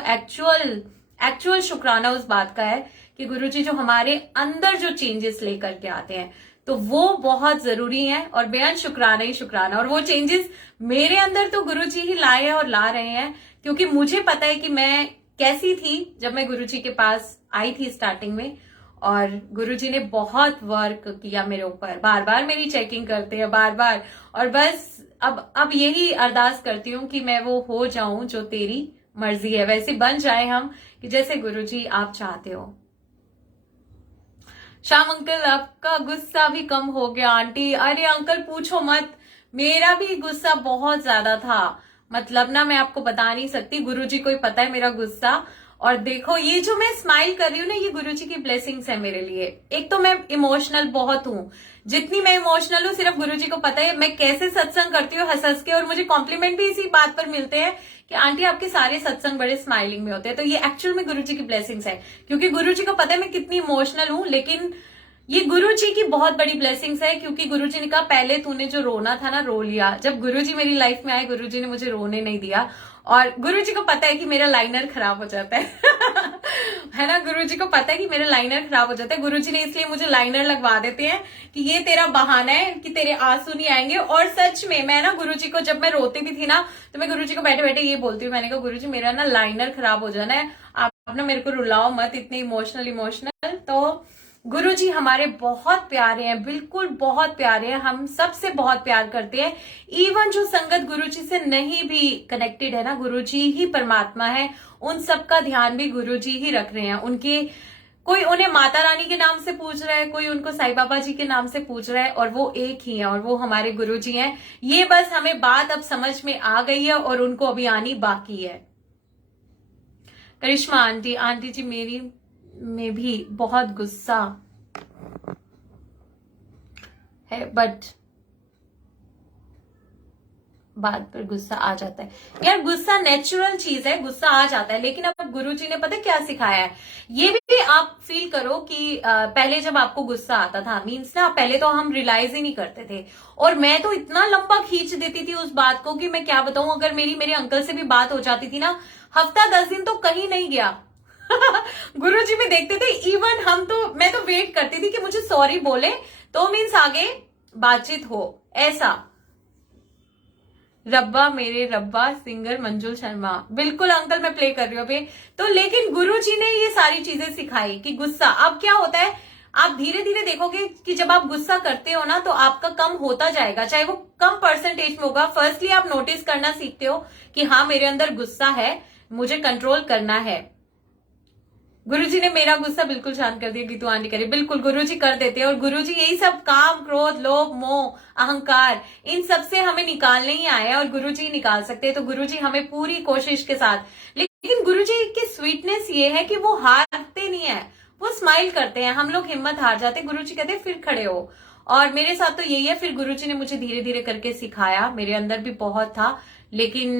एक्चुअल शुक्राना उस बात का है कि गुरुजी जो हमारे अंदर जो चेंजेस लेकर के आते हैं, तो वो बहुत जरूरी है, और बेहद शुक्राना ही शुक्राना। और वो चेंजेस मेरे अंदर तो गुरुजी ही लाए हैं और ला रहे हैं, क्योंकि मुझे पता है कि मैं कैसी थी जब मैं गुरुजी के पास आई थी स्टार्टिंग में, और गुरुजी ने बहुत वर्क किया मेरे ऊपर, बार बार मेरी चेकिंग करते हैं, बार बार। और बस अब यही अरदास करती हूँ कि मैं वो हो जाऊं जो तेरी मर्जी है, वैसे बन जाए हम कि जैसे गुरुजी आप चाहते हो। श्याम अंकल, आपका गुस्सा भी कम हो गया आंटी। अरे अंकल पूछो मत, मेरा भी गुस्सा बहुत ज्यादा था, मतलब ना मैं आपको बता नहीं सकती, गुरुजी को ही पता है मेरा गुस्सा। और देखो ये जो मैं स्माइल कर रही हूँ ना, ये गुरुजी की ब्लेसिंग्स है मेरे लिए। एक तो मैं इमोशनल बहुत हूँ, जितनी मैं इमोशनल हूँ सिर्फ गुरुजी को पता है, मैं कैसे सत्संग करती हूँ हंस हंस के, और मुझे कॉम्प्लीमेंट भी इसी बात पर मिलते हैं कि आंटी आपके सारे सत्संग बड़े स्माइलिंग में होते हैं। तो ये एक्चुअल में गुरुजी की ब्लेसिंग्स है, क्योंकि गुरुजी को पता है मैं कितनी इमोशनल हूँ, लेकिन ये गुरुजी की बहुत बड़ी ब्लेसिंग्स है, क्योंकि गुरुजी ने कहा पहले तूने जो रोना था ना, रो लिया। जब गुरुजी मेरी लाइफ में आए, गुरुजी ने मुझे रोने नहीं दिया, और गुरुजी को पता है कि मेरा लाइनर खराब हो जाता है है ना, गुरुजी को पता है कि मेरा लाइनर खराब हो जाता है, गुरुजी ने इसलिए मुझे लाइनर लगवा देते हैं कि ये तेरा बहाना है कि तेरे आंसू नहीं आएंगे। और सच में मैं ना गुरुजी को, जब मैं रोती भी थी ना, तो मैं गुरुजी को बैठे बैठे ये बोलती हूँ, मैंने कहा गुरुजी मेरा ना लाइनर खराब हो जाना है, आप ना मेरे को रुलाओ मत इतने इमोशनल। तो गुरुजी हमारे बहुत प्यारे हैं, बिल्कुल बहुत प्यारे हैं, हम सबसे बहुत प्यार करते हैं। इवन जो संगत गुरुजी से नहीं भी कनेक्टेड है ना, गुरुजी ही परमात्मा है, उन सब का ध्यान भी गुरुजी ही रख रहे हैं। उनके, कोई उन्हें माता रानी के नाम से पूछ रहा है, कोई उनको साईं बाबा जी के नाम से पूछ रहा है, और वो एक ही है, और वो हमारे गुरुजी हैं। ये बस हमें बात अब समझ में आ गई है, और उनको अभी आनी बाकी है। करिश्मा आंटी जी, मेरी में भी बहुत गुस्सा है, बट बात पर गुस्सा आ जाता है। यार गुस्सा नेचुरल चीज है, गुस्सा आ जाता है, लेकिन अब गुरुजी ने पता क्या सिखाया है, ये भी आप फील करो कि पहले जब आपको गुस्सा आता था, मीन्स ना पहले तो हम रियलाइज ही नहीं करते थे, और मैं तो इतना लंबा खींच देती थी उस बात को कि मैं क्या बताऊं। अगर मेरे अंकल से भी बात हो जाती थी ना, हफ्ता 10 दिन तो कहीं नहीं गया गुरुजी भी देखते थे। इवन मैं तो वेट करती थी कि मुझे सॉरी बोले तो मीन्स आगे बातचीत हो, ऐसा। रब्बा मेरे रब्बा, सिंगर मंजुल शर्मा, बिल्कुल अंकल मैं प्ले कर रही हूँ अभी। तो लेकिन गुरुजी ने ये सारी चीजें सिखाई कि गुस्सा अब क्या होता है, आप धीरे धीरे देखोगे कि जब आप गुस्सा करते हो ना, तो आपका कम होता जाएगा, चाहे वो कम परसेंटेज में होगा। फर्स्टली आप नोटिस करना सीखते हो कि हाँ मेरे अंदर गुस्सा है, मुझे कंट्रोल करना है। गुरुजी ने मेरा गुस्सा बिल्कुल शांत कर दिया, गीतू आंटी करी, बिल्कुल गुरुजी कर देते हैं। और गुरुजी यही सब काम, क्रोध, लोभ, मोह, अहंकार, इन सब से हमें निकालने ही आए हैं, और गुरुजी निकाल सकते हैं। तो गुरुजी हमें पूरी कोशिश के साथ, लेकिन गुरुजी की स्वीटनेस ये है कि वो हारते नहीं है, वो स्माइल करते हैं। हम लोग हिम्मत हार जाते हैं, गुरुजी कहते हैं फिर खड़े हो। और मेरे साथ तो यही है, फिर गुरुजी ने मुझे धीरे धीरे करके सिखाया, मेरे अंदर भी बहुत था, लेकिन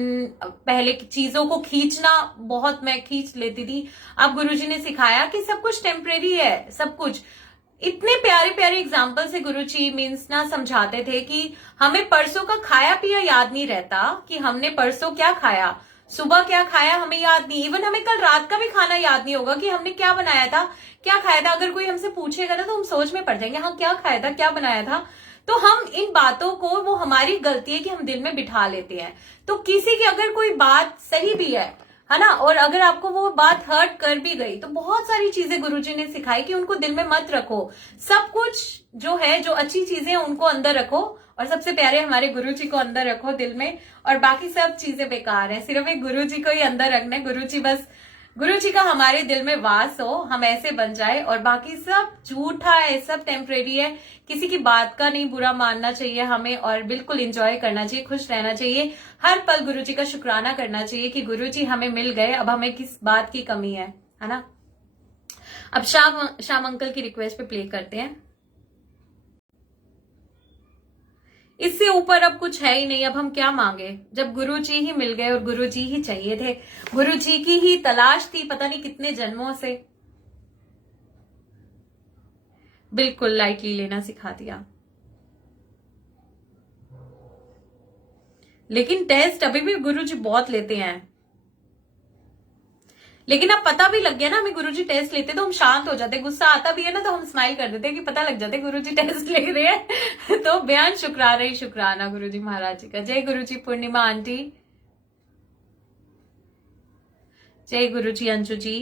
पहले चीजों को खींचना बहुत मैं खींच लेती थी। अब गुरुजी ने सिखाया कि सब कुछ टेम्परेरी है, सब कुछ। इतने प्यारे प्यारे एग्जाम्पल से गुरुजी मीन्स ना समझाते थे कि हमें परसों का खाया पिया याद नहीं रहता, कि हमने परसों क्या खाया, सुबह क्या खाया हमें याद नहीं, इवन हमें कल रात का भी खाना याद नहीं होगा कि हमने क्या बनाया था, क्या खाया था। अगर कोई हमसे पूछेगा ना, तो हम सोच में पड़ जाएंगे, हाँ क्या खाया था, क्या बनाया था। तो हम इन बातों को, वो हमारी गलती है कि हम दिल में बिठा लेते हैं। तो किसी की अगर कोई बात सही भी है ना, और अगर आपको वो बात हर्ट कर भी गई, तो बहुत सारी चीजें गुरुजी ने सिखाई कि उनको दिल में मत रखो, सब कुछ जो है, जो अच्छी चीजें हैं उनको अंदर रखो, और सबसे प्यारे हमारे गुरुजी को अंदर रखो दिल में, और बाकी सब चीजें बेकार है, सिर्फ एक गुरुजी को ही अंदर रखना है। गुरुजी बस, गुरुजी का हमारे दिल में वास हो, हम ऐसे बन जाए, और बाकी सब झूठा है, सब टेम्परेरी है। किसी की बात का नहीं बुरा मानना चाहिए हमें, और बिल्कुल एंजॉय करना चाहिए, खुश रहना चाहिए, हर पल गुरुजी का शुक्राना करना चाहिए कि गुरुजी हमें मिल गए, अब हमें किस बात की कमी है ना। अब श्याम अंकल की रिक्वेस्ट पे प्ले करते हैं। इससे ऊपर अब कुछ है ही नहीं। अब हम क्या मांगे, जब गुरु जी ही मिल गए और गुरु जी ही चाहिए थे, गुरु जी की ही तलाश थी पता नहीं कितने जन्मों से। बिल्कुल लाइटली लेना सिखा दिया। लेकिन टेस्ट अभी भी गुरुजी बहुत लेते हैं। लेकिन अब पता भी लग गया ना, हमें गुरुजी टेस्ट लेते तो हम शांत हो जाते, गुस्सा आता भी है ना तो हम स्माइल कर देते कि पता लग जाते गुरुजी टेस्ट ले रहे हैं। तो बेअंत शुक्राना ही शुक्राना गुरुजी महाराज जी का। जय गुरुजी पूर्णिमा आंटी, जय गुरुजी अंजू जी।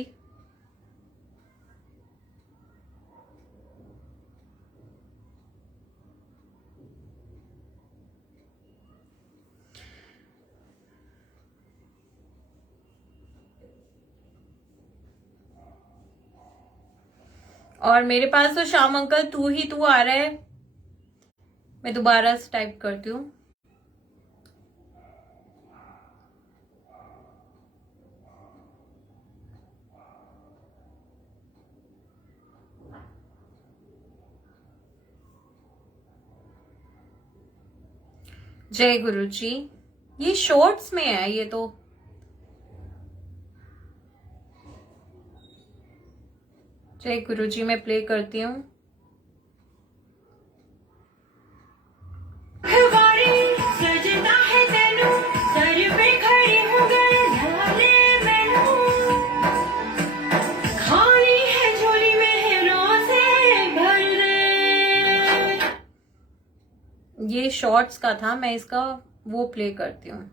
और मेरे पास तो श्याम अंकल तू ही तू आ रहा है। मैं दोबारा से टाइप करती हूँ। जय गुरु जी। ये शॉर्ट्स में है ये तो। जय गुरु जी, मैं प्ले करती हूँ। ये शॉर्ट्स का था, मैं इसका वो प्ले करती हूँ।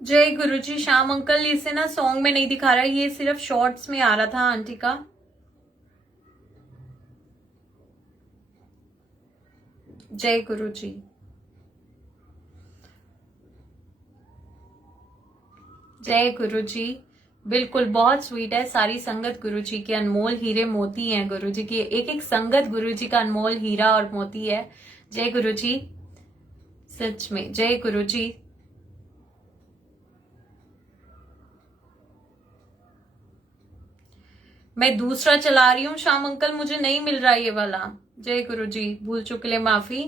जय गुरुजी। श्याम अंकल इसे ना सॉन्ग में नहीं दिखा रहा है, ये सिर्फ शॉर्ट्स में आ रहा था आंटी का। जय गुरुजी। जय गुरुजी। बिल्कुल बहुत स्वीट है। सारी संगत गुरुजी के अनमोल हीरे मोती हैं। गुरुजी की एक एक संगत गुरुजी का अनमोल हीरा और मोती है। जय गुरुजी, सच में जय गुरुजी। मैं दूसरा चला रही हूँ श्याम अंकल, मुझे नहीं मिल रहा ये वाला। जय गुरुजी, भूल चुके लिए माफी।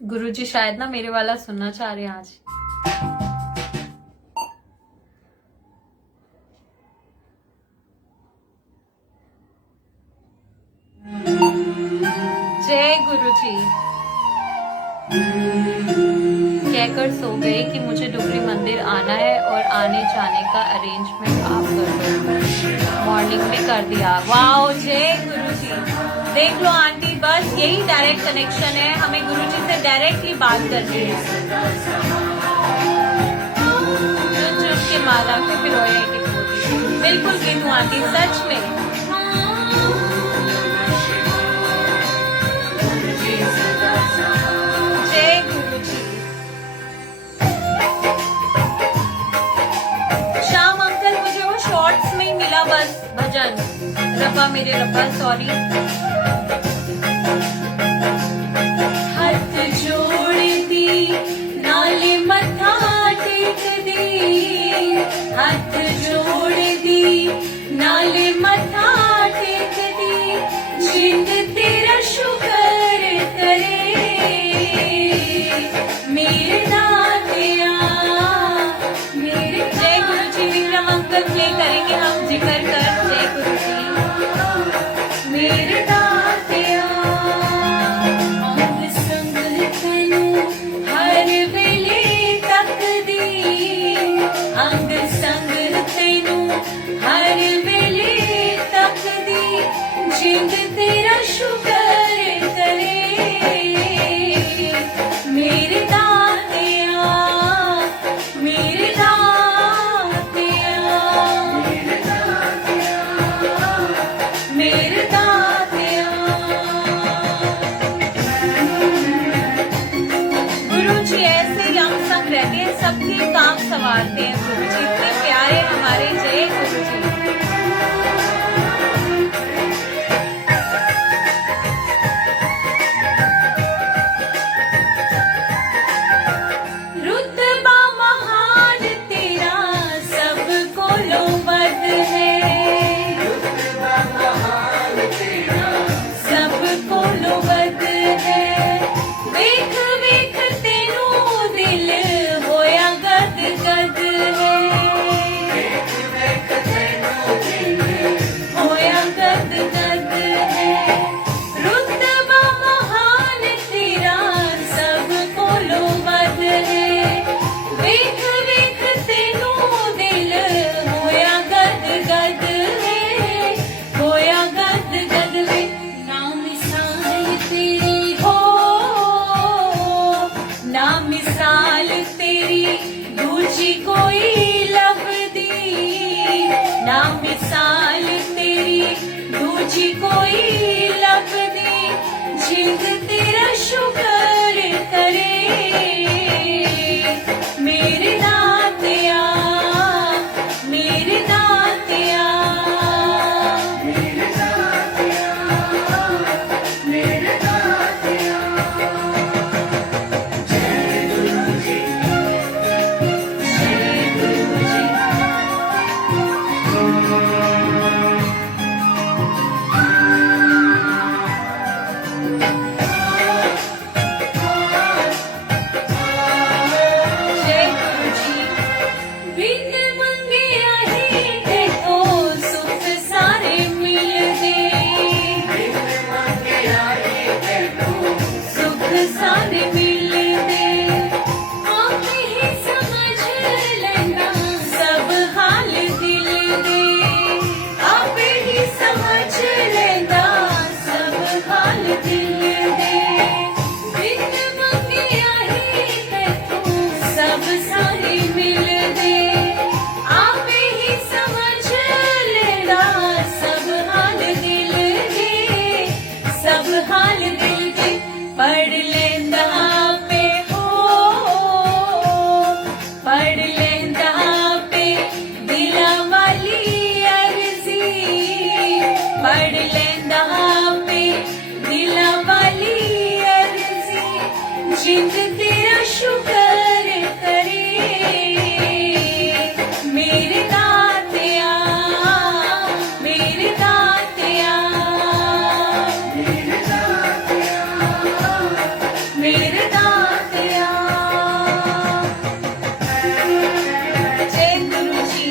गुरुजी शायद ना मेरे वाला सुनना चाह रहे हैं आज। जय गुरुजी। कहकर सो गए कि मुझे डुगरी मंदिर आना है और आने जाने का अरेंजमेंट आप कर दो। मॉर्निंग में कर दिया। वाओ, जय गुरुजी। देख लो आंटी, बस यही डायरेक्ट कनेक्शन है, हमें गुरुजी से डायरेक्टली बात करनी है। चुन चुन के माला को पिरोए बिल्कुल गिनू आंटी, सच में। जय गुरुजी। श्याम अंकल मुझे वो शॉर्ट्स में ही मिला बस भजन। रब्बा मेरे रब्बा, सॉरी। हाथ जोड़ दी नाले मथा टेक दी, हाथ जोड़ दी नाले मथा टेक दी, जिंद तेरा शुक्र करे मेरे दातिया मेरे। जय गुरुजी। विक्रम अंकल प्ले करेंगे हम जिक्र कर। जय गुरुजी। मेरे दातिया अंग संग तैनू हर वेले तक दी, अंग संग तैनू हर वेले तक दी, जिंद तेरा शुक्र करे मेरे दातिया मेरे दातिया मेरे दातिया। जिंद तेरा शुक्र करे मेरे दातिया मेरे दातिया मेरे दातिया मेरे दातिया जय गुरु जी जय गुरु जी जय गुरु जी बिन मंगिया ही ते तो सुख सारे मिलदे बिन मंगिया ही ते तो सुख सारे मिलदे आप ही समझ लेना सब हाल दिल दे आप ही समझ लेना सब हाल दिल दे बिन मंगिया ही ते तो सब सारे मिलदे आप ही समझ लेना सब हाल दिल दे सब हाल दिल दे पढ़ लेंदा पे हो पढ़ लेंदा पे दिला वाली अर्जी पढ़ लेंदा पे दिला वाली अर्जी जिंद तेरा शुक्र करे मेरे दातिया मेरे दातिया मेरे दातिया मेरे दातिया जय गुरु जी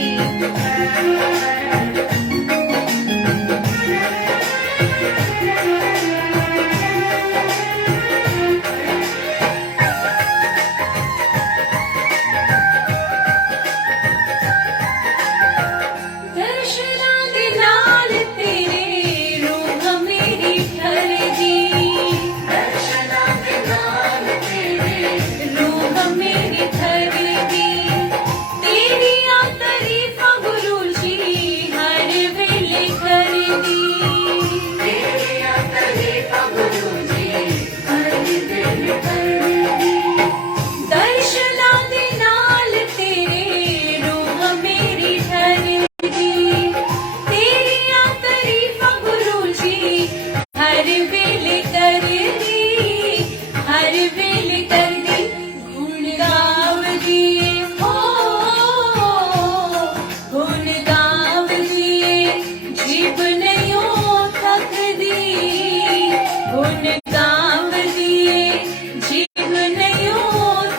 दर्शनां दे नाल तेरे रूह मेरी ठरदी दर्शनां दे नाल तेरे रूह मेरी ठरदी तेरियां तारीफां गुरु जी हर वेले करदी तेरियां तारीफां गुरु जी हर वेले करदी दर्शनां दे नाल तेरे रूह मेरी ठरदी तेरियां तारीफां गुरु जी हर वेले करदी हर वेले करदी गुण गावदी हो गुण गावदी जीव नहीं थकदी गुण गावदी जीव नहीं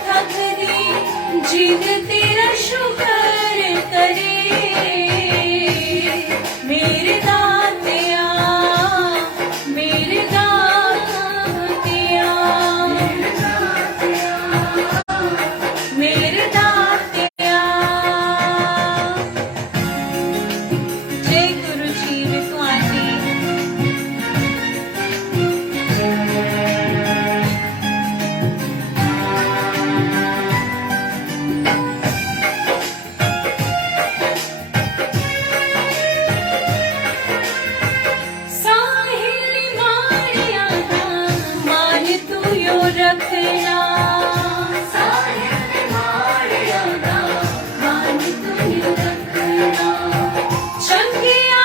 थकदी जिंद तेरा शुक्र करे मेरे दातिया मेरे दातिया मेरे दातिया मेरे दातिया जय गुरु जी विद्वान जी साहिल मारिया मान तू यो रखना साहिल मारिया मान तू यो रखना चंगिया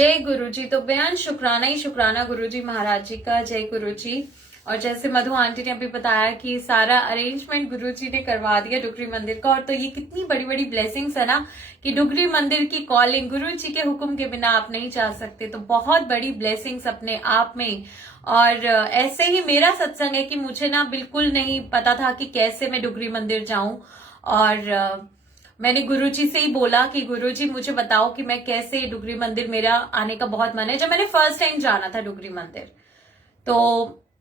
जय गुरुजी। तो बेहद शुक्राना ही शुक्राना गुरुजी महाराज जी का। जय गुरुजी। और जैसे मधु आंटी ने अभी बताया कि सारा अरेंजमेंट गुरुजी ने करवा दिया डुगरी मंदिर का। और तो ये कितनी बड़ी बड़ी ब्लेसिंग्स है ना कि डुगरी मंदिर की कॉलिंग गुरुजी के हुक्म के बिना आप नहीं जा सकते। तो बहुत बड़ी ब्लेसिंग्स अपने आप में। और ऐसे ही मेरा सत्संग है कि मुझे ना बिल्कुल नहीं पता था कि कैसे मैं डुगरी मंदिर जाऊं। और मैंने गुरुजी से ही बोला कि गुरुजी मुझे बताओ कि मैं कैसे डुगरी मंदिर, मेरा आने का बहुत मन है। जब मैंने फर्स्ट टाइम जाना था डुगरी मंदिर, तो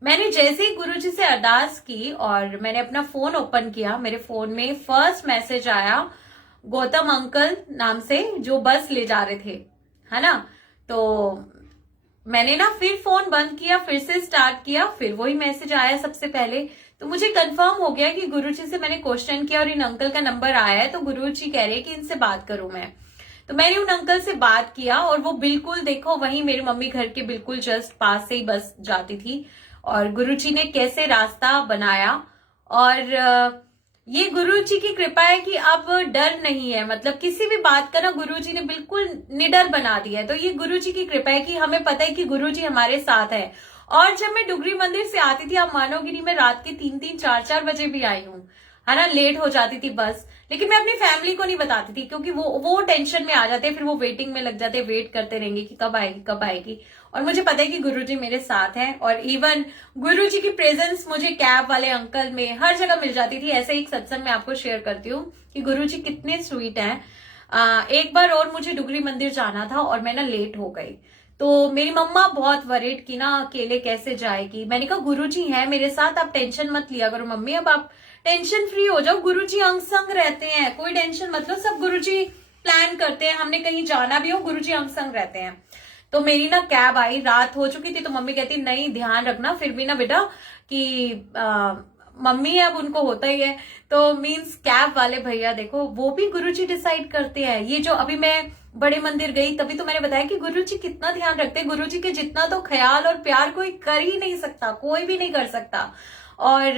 मैंने जैसे ही गुरुजी से अरदास की और मैंने अपना फोन ओपन किया, मेरे फोन में फर्स्ट मैसेज आया गौतम अंकल नाम से जो बस ले जा रहे थे, है ना। तो मैंने ना फिर फोन बंद किया, फिर से स्टार्ट किया, फिर वही मैसेज आया सबसे पहले। तो मुझे कंफर्म हो गया कि गुरुजी से मैंने क्वेश्चन किया और इन अंकल का नंबर आया है, तो गुरुजी कह रहे हैं कि इनसे बात करूं मैं। तो मैंने उन अंकल से बात किया और वो बिल्कुल देखो वहीं मेरी मम्मी घर के बिल्कुल जस्ट पास से ही बस जाती थी। और गुरुजी ने कैसे रास्ता बनाया। और ये गुरुजी की कृपा है कि अब डर नहीं है, मतलब किसी भी बात का ना गुरुजी ने बिल्कुल निडर बना दिया है। तो ये गुरुजी की कृपा है कि हमें पता है कि गुरुजी हमारे साथ है। और जब मैं डुगरी मंदिर से आती थी, आप मानोगे नहीं, मैं रात के 3-3 4-4 बजे भी आई हूँ, है ना। लेट हो जाती थी बस, लेकिन मैं अपनी फैमिली को नहीं बताती थी क्योंकि वो टेंशन में आ जाते, फिर वो वेटिंग में लग जाते, वेट करते रहेंगे कि कब आएगी कब आएगी। और मुझे पता है कि गुरुजी मेरे साथ हैं। और इवन गुरुजी की प्रेजेंस मुझे कैब वाले अंकल में हर जगह मिल जाती थी। ऐसे एक सत्संग में आपको शेयर करती हूँ कि गुरुजी कितने स्वीट हैं। एक बार और मुझे डुगरी मंदिर जाना था और मैं ना लेट हो गई। तो मेरी मम्मा बहुत वरीड की ना, अकेले कैसे जाएगी। मैंने कहा गुरुजी हैं मेरे साथ, आप टेंशन मत लिया करो मम्मी, अब आप टेंशन फ्री हो जाओ, गुरुजी अंग संग रहते हैं, कोई टेंशन मत लो, सब गुरुजी प्लान करते हैं, हमने कहीं जाना भी हो गुरुजी अंग संग रहते हैं। तो मेरी ना कैब आई, रात हो चुकी थी, तो मम्मी कहती नहीं ध्यान रखना फिर भी ना बेटा कि मम्मी अब उनको होता ही है। तो मीन्स कैब वाले भैया देखो वो भी गुरुजी डिसाइड करते हैं। ये जो अभी मैं बड़े मंदिर गई तभी तो मैंने बताया कि गुरुजी कितना ध्यान रखते हैं, गुरुजी के जितना तो ख्याल और प्यार कोई कर ही नहीं सकता, कोई भी नहीं कर सकता। और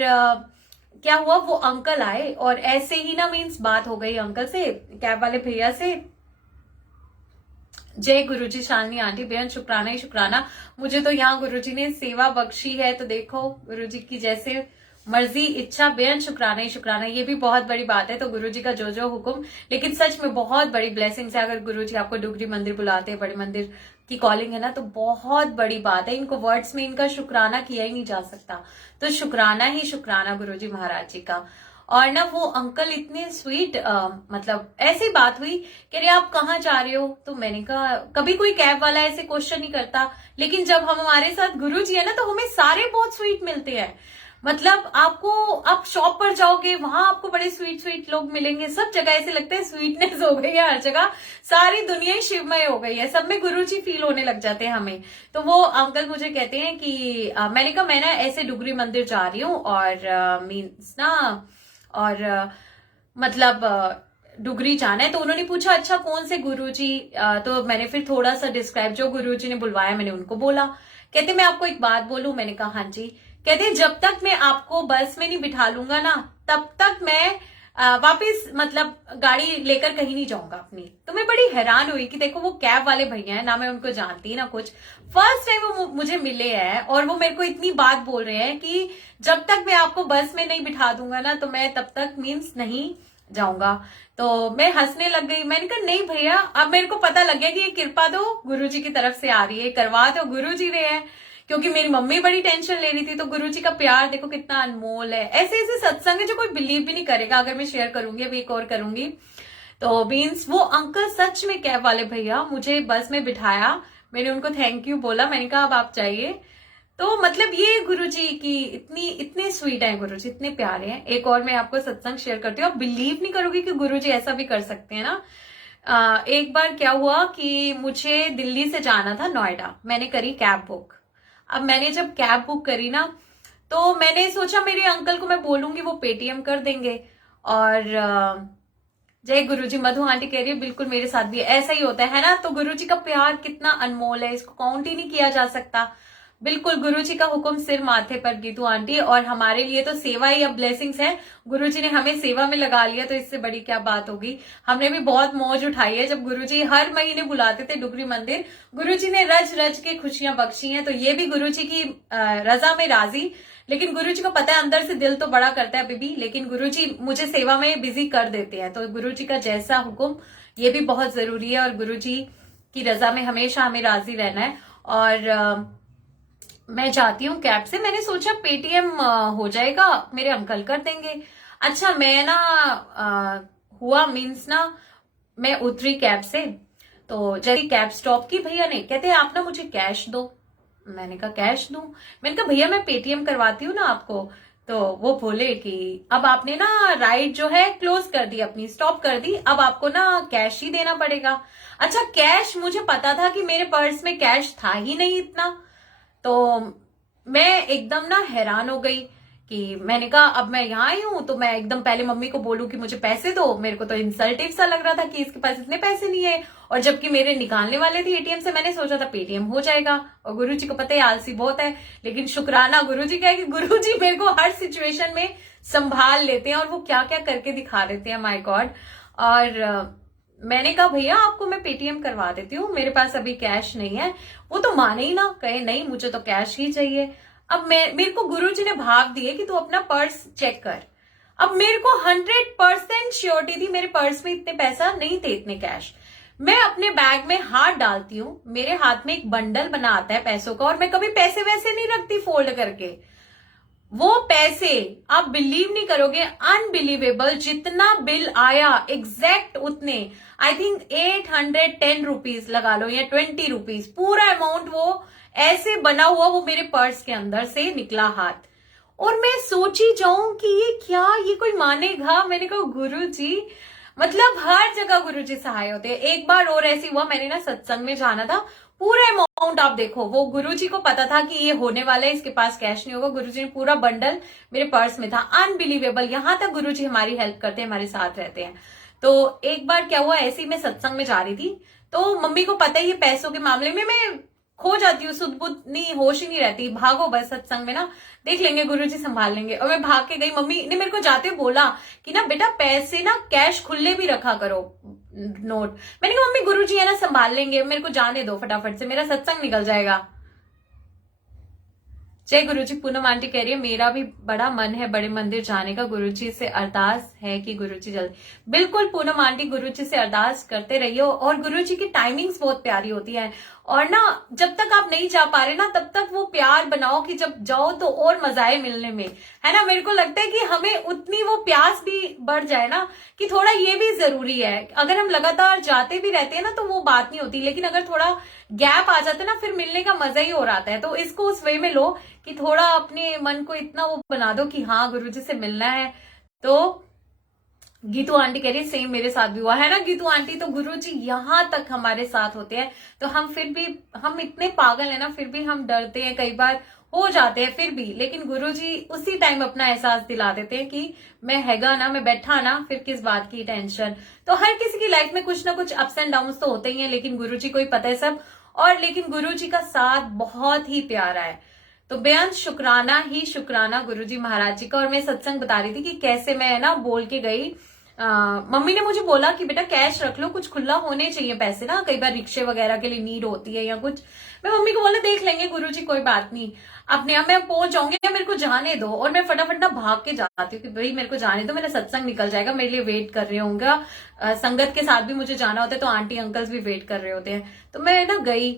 क्या हुआ, वो अंकल आए और ऐसे ही ना मीन्स बात हो गई अंकल से, कैब वाले भैया से। जय गुरुजी। शालिनी आंटी बेहद शुक्राना ही शुक्राना, मुझे तो यहाँ गुरुजी ने सेवा बख्शी है। तो देखो गुरुजी की जैसे मर्जी इच्छा, बेहद शुक्राना ही शुक्राना, ये भी बहुत बड़ी बात है। तो गुरुजी का जो जो हुक्म, लेकिन सच में बहुत बड़ी ब्लेसिंग्स है। अगर गुरुजी आपको डुगरी मंदिर बुलाते हैं, बड़े मंदिर की कॉलिंग है ना, तो बहुत बड़ी बात है। इनको वर्ड्स में इनका शुक्राना किया ही नहीं जा सकता। तो शुक्राना ही शुक्राना गुरुजी महाराज जी का। और ना वो अंकल इतने स्वीट, मतलब ऐसी बात हुई कि अरे आप कहाँ जा रहे हो। तो मैंने कहा कभी कोई कैब वाला ऐसे क्वेश्चन नहीं करता, लेकिन जब हम हमारे साथ गुरुजी है ना तो हमें सारे बहुत स्वीट मिलते हैं। मतलब आपको, आप शॉप पर जाओगे वहां आपको बड़े स्वीट स्वीट लोग मिलेंगे, सब जगह ऐसे लगता है स्वीटनेस हो गई है हर जगह, सारी दुनिया ही शिवमय हो गई है, सब में गुरुजी फील होने लग जाते हैं हमें। तो वो अंकल मुझे कहते हैं कि मैंने कहा मैं ना ऐसे डुगरी मंदिर जा रही हूँ और मीन्स ना, और मतलब डुगरी जाना है। तो उन्होंने पूछा अच्छा कौन से गुरुजी, तो मैंने फिर थोड़ा सा डिस्क्राइब, जो गुरुजी ने बुलवाया मैंने उनको बोला। कहते मैं आपको एक बात बोलूं, मैंने कहा हाँ जी। कहते जब तक मैं आपको बस में नहीं बिठा लूंगा ना तब तक मैं वापस मतलब गाड़ी लेकर कहीं नहीं जाऊंगा अपनी। तो मैं बड़ी हैरान हुई कि देखो वो कैब वाले भैया हैं ना, मैं उनको जानती ना कुछ, फर्स्ट टाइम वो मुझे मिले हैं और वो मेरे को इतनी बात बोल रहे हैं कि जब तक मैं आपको बस में नहीं बिठा दूंगा ना तो मैं तब तक मीन्स नहीं जाऊंगा। तो मैं हंसने लग गई। मैंने कहा नहीं भैया, अब मेरे को पता लग गया कि ये कृपा तो गुरुजी की तरफ से आ रही है, करवा तो गुरुजी रहे हैं, क्योंकि मेरी मम्मी बड़ी टेंशन ले रही थी। तो गुरुजी का प्यार देखो कितना अनमोल है। ऐसे ऐसे सत्संग है जो कोई बिलीव भी नहीं करेगा, अगर मैं शेयर करूंगी, अभी एक और करूंगी। तो मीन्स वो अंकल सच में कैब वाले भैया मुझे बस में बिठाया, मैंने उनको थैंक यू बोला, मैंने कहा अब आप जाइए। तो मतलब ये गुरुजी की इतने स्वीट है, गुरुजी इतने प्यारे हैं। एक और मैं आपको सत्संग शेयर करती हूँ, आप बिलीव नहीं करोगे कि गुरुजी ऐसा भी कर सकते हैं ना। एक बार क्या हुआ कि मुझे दिल्ली से जाना था नोएडा, मैंने करी कैब बुक। अब मैंने जब कैब बुक करी ना तो मैंने सोचा मेरे अंकल को मैं बोलूंगी वो पेटीएम कर देंगे। और जय गुरुजी। मधु आंटी कह रही है बिल्कुल मेरे साथ भी ऐसा ही होता है ना। तो गुरुजी का प्यार कितना अनमोल है, इसको काउंट ही नहीं किया जा सकता। बिल्कुल गुरुजी का हुक्म सिर माथे पर गीतू आंटी, और हमारे लिए तो सेवा ही अब ब्लेसिंग्स है। गुरुजी ने हमें सेवा में लगा लिया तो इससे बड़ी क्या बात होगी। हमने भी बहुत मौज उठाई है जब गुरुजी हर महीने बुलाते थे डुगरी मंदिर। गुरुजी ने रज रज के खुशियां बख्शी हैं, तो ये भी गुरुजी की रजा में राजी। लेकिन गुरुजी को पता है अंदर से दिल तो बड़ा करता है अभी भी, लेकिन गुरुजी मुझे सेवा में बिजी कर देते हैं। तो गुरुजी का जैसा हुक्म ये भी बहुत जरूरी है, और गुरुजी की रजा में हमेशा हमें राजी रहना है। और मैं जाती हूँ कैब से। मैंने सोचा पेटीएम हो जाएगा, मेरे अंकल कर देंगे। अच्छा मैं ना हुआ मीन्स ना, मैं उतरी कैब से, तो जैसे कैब स्टॉप की भैया ने कहते हैं आप ना मुझे कैश दो। मैंने कहा कैश दूं? मैंने कहा भैया मैं पेटीएम करवाती हूँ ना आपको। तो वो बोले कि अब आपने ना राइड जो है क्लोज कर दी, अपनी स्टॉप कर दी, अब आपको ना कैश ही देना पड़ेगा। अच्छा कैश, मुझे पता था कि मेरे पर्स में कैश था ही नहीं इतना। तो मैं एकदम ना हैरान हो गई कि मैंने कहा अब मैं यहाँ आई हूं तो मैं एकदम पहले मम्मी को बोलूं कि मुझे पैसे दो। मेरे को तो इंसल्टिव सा लग रहा था कि इसके पास इतने पैसे नहीं है, और जबकि मेरे निकालने वाले थे एटीएम से। मैंने सोचा था पेटीएम हो जाएगा, और गुरुजी को पता है आलसी बहुत है, लेकिन शुक्राना गुरुजी का है कि गुरुजी मेरे को हर सिचुएशन में संभाल लेते हैं, और वो क्या क्या करके दिखा देते हैं, माय गॉड। और मैंने कहा भैया आपको मैं पेटीएम करवा देती हूँ, मेरे पास अभी कैश नहीं है। वो तो माने ही ना, कहे नहीं मुझे तो कैश ही चाहिए। अब मेरे को गुरुजी ने भाव दिए कि तू अपना पर्स चेक कर। अब मेरे को 100% श्योरिटी थी मेरे पर्स में इतने पैसा नहीं थे, इतने कैश। मैं अपने बैग में हाथ डालती हूँ, मेरे हाथ में एक बंडल बना आता है पैसों का, और मैं कभी पैसे वैसे नहीं रखती फोल्ड करके। वो पैसे आप बिलीव नहीं करोगे, अनबिलीवेबल, जितना बिल आया एग्जैक्ट उतने, आई थिंक 810 रुपीज लगा लो या 20 रुपीज, पूरा अमाउंट वो ऐसे बना हुआ वो मेरे पर्स के अंदर से निकला हाथ। और मैं सोची जाऊं कि ये क्या, ये कोई मानेगा? मैंने कहा गुरुजी, मतलब हर जगह गुरुजी सहाय होते हैं। एक बार और ऐसी हुआ, मैंने ना सत्संग में जाना था, पूरा अमाउंट आप देखो, वो गुरुजी को पता था कि ये होने वाला है, इसके पास कैश नहीं होगा। गुरुजी ने पूरा बंडल मेरे पर्स में था, अनबिलीवेबल। यहां तक गुरुजी हमारी हेल्प करते हैं, हमारे साथ रहते हैं। तो एक बार क्या हुआ, ऐसे ही मैं सत्संग में जा रही थी, तो मम्मी को पता है ये पैसों के मामले में मैं खो जाती हूँ, सुध बुध नहीं, होश ही नहीं रहती, भागो बस सत्संग में ना, देख लेंगे गुरुजी संभाल लेंगे। और मैं भाग के गई। मम्मी ने मेरे को जाते हुए बोला कि ना बेटा पैसे ना कैश खुले भी रखा करो, नोट। मैंने कहा मम्मी गुरुजी है ना संभाल लेंगे, मेरे को जाने दो फटाफट से, मेरा सत्संग निकल जाएगा। जय गुरुजी। पूनम आंटी कह रही है मेरा भी बड़ा मन है बड़े मंदिर जाने का, गुरुजी से अरदास है कि गुरुजी जल्दी। बिल्कुल पूनम आंटी, गुरुजी से अरदास करते रहिए, और गुरुजी की टाइमिंग्स बहुत प्यारी होती है। और ना जब तक आप नहीं जा पा रहे ना, तब तक वो प्यार बनाओ कि जब जाओ तो और मजा आए मिलने में, है ना। मेरे को लगता है कि हमें उतनी वो प्यास भी बढ़ जाए ना, कि थोड़ा ये भी जरूरी है। अगर हम लगातार जाते भी रहते हैं ना तो वो बात नहीं होती, लेकिन अगर थोड़ा गैप आ जाता है ना, फिर मिलने का मजा ही और आता है। तो इसको उस वे में लो कि थोड़ा अपने मन को इतना वो बना दो कि हाँ गुरुजी से मिलना है। तो गीतू आंटी कह रही है सेम मेरे साथ भी हुआ है ना गीतू आंटी। तो गुरुजी यहां तक हमारे साथ होते हैं, तो हम फिर भी, हम इतने पागल है ना, फिर भी हम डरते हैं, कई बार हो जाते हैं फिर भी, लेकिन गुरुजी उसी टाइम अपना एहसास दिला देते हैं कि मैं हैगा ना, मैं बैठा ना, फिर किस बात की टेंशन। तो हर किसी की लाइफ में कुछ ना कुछ अप्स एंड डाउन्स तो होते ही हैं, लेकिन गुरुजी को ही पता है सब। और लेकिन गुरुजी का साथ बहुत ही प्यारा है। तो बेअंत शुक्राना ही शुक्राना गुरुजी महाराज जी का। और मैं सत्संग बता रही थी कि कैसे मैं ना बोल के गई, मम्मी ने मुझे बोला कि बेटा कैश रख लो, कुछ खुला होने चाहिए पैसे ना, कई बार रिक्शे वगैरह के लिए नीड होती है या कुछ। मैं मम्मी को बोला देख लेंगे गुरुजी, कोई बात नहीं, अपने आप मैं पहुंच जाऊंगी, मेरे को जाने दो। और मैं फटाफट ना भाग के जाती हूँ कि भाई मेरे को जाने दो, मेरा सत्संग निकल जाएगा, मेरे लिए वेट कर रहे होंगे। संगत के साथ भी मुझे जाना होता है, तो आंटी अंकल्स भी वेट कर रहे होते हैं। तो मैं ना गई।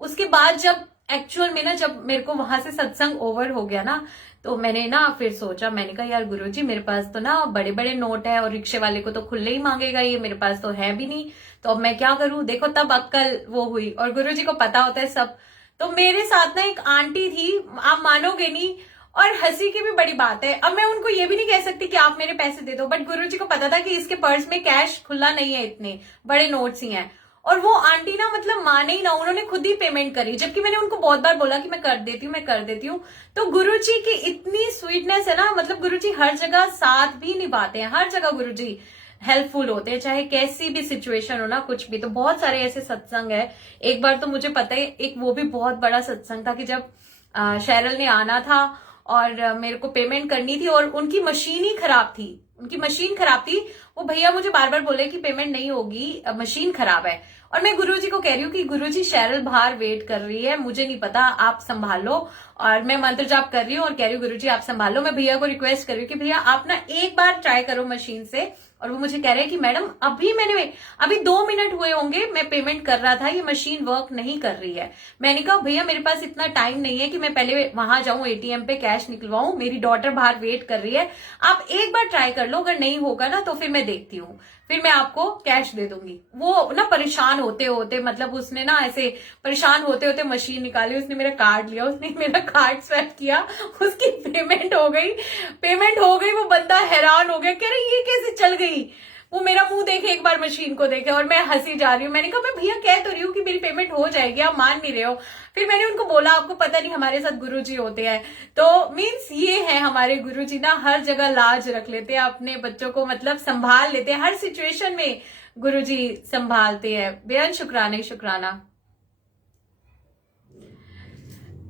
उसके बाद जब एक्चुअल में ना, जब मेरे को वहां से सत्संग ओवर हो गया ना, तो मैंने ना फिर सोचा, मैंने कहा यार गुरुजी मेरे पास तो ना बड़े बड़े नोट है, और रिक्शे वाले को तो खुले ही मांगेगा, ये मेरे पास तो है भी नहीं, तो अब मैं क्या करूं। देखो तब अक्कल वो हुई, और गुरुजी को पता होता है सब। तो मेरे साथ ना एक आंटी थी, आप मानोगे नहीं, और हंसी की भी बड़ी बात है। अब मैं उनको ये भी नहीं कह सकती कि आप मेरे पैसे दे दो, बट गुरुजी को पता था कि इसके पर्स में कैश खुला नहीं है, इतने बड़े नोट्स ही हैं। और वो आंटी ना मतलब माने ही ना, उन्होंने खुद ही पेमेंट करी, जबकि मैंने उनको बहुत बार बोला कि मैं कर देती हूँ, मैं कर देती हूँ। तो गुरुजी की इतनी स्वीटनेस है ना, मतलब गुरुजी हर जगह साथ भी निभाते हैं, हर जगह गुरुजी हेल्पफुल होते हैं, चाहे कैसी भी सिचुएशन हो ना, कुछ भी। तो बहुत सारे ऐसे सत्संग है। एक बार तो मुझे पता है, एक वो भी बहुत बड़ा सत्संग था कि जब शेरल ने आना था और मेरे को पेमेंट करनी थी और उनकी मशीन ही खराब थी। उनकी मशीन खराब थी। वो भैया मुझे बार बार बोले कि पेमेंट नहीं होगी, मशीन खराब है। और मैं गुरुजी को कह रही हूँ कि गुरुजी शेरल बाहर वेट कर रही है, मुझे नहीं पता, आप संभाल लो। और मैं मंत्र जाप कर रही हूँ और कह रही हूँ गुरुजी आप संभाल लो। मैं भैया को रिक्वेस्ट कर रही हूँ कि भैया आप ना एक बार ट्राई करो मशीन से। और वो मुझे कह रहे हैं कि मैडम अभी 2 मिनट हुए होंगे, मैं पेमेंट कर रहा था, ये मशीन वर्क नहीं कर रही है। मैंने कहा भैया मेरे पास इतना टाइम नहीं है कि मैं पहले वहां जाऊं एटीएम पे कैश निकलवाऊं, मेरी डॉटर बाहर वेट कर रही है, आप एक बार ट्राई कर लो, अगर नहीं होगा ना तो फिर मैं देखती हूँ, फिर मैं आपको कैश दे दूंगी। वो ना परेशान होते होते, मतलब उसने ना ऐसे परेशान होते होते मशीन निकाली, उसने मेरा कार्ड लिया, उसने मेरा कार्ड स्वैप किया, उसकी पेमेंट हो गई। वो बंदा हैरान हो गया, कह रहे ये कैसे चल गई। वो मेरा मुंह देखे, एक बार मशीन को देखे, और मैं हंसी जा रही हूँ। मैंने कहा मैं भैया कह तो रही हूँ कि मेरी पेमेंट हो जाएगी, आप मान नहीं रहे हो। फिर मैंने उनको बोला आपको पता नहीं हमारे साथ गुरुजी होते हैं, तो मीन्स ये है हमारे गुरुजी ना, हर जगह लाज रख लेते हैं, अपने बच्चों को मतलब संभाल लेते हैं, हर सिचुएशन में गुरुजी संभालते हैं। बेहद शुक्राना ही शुक्राना।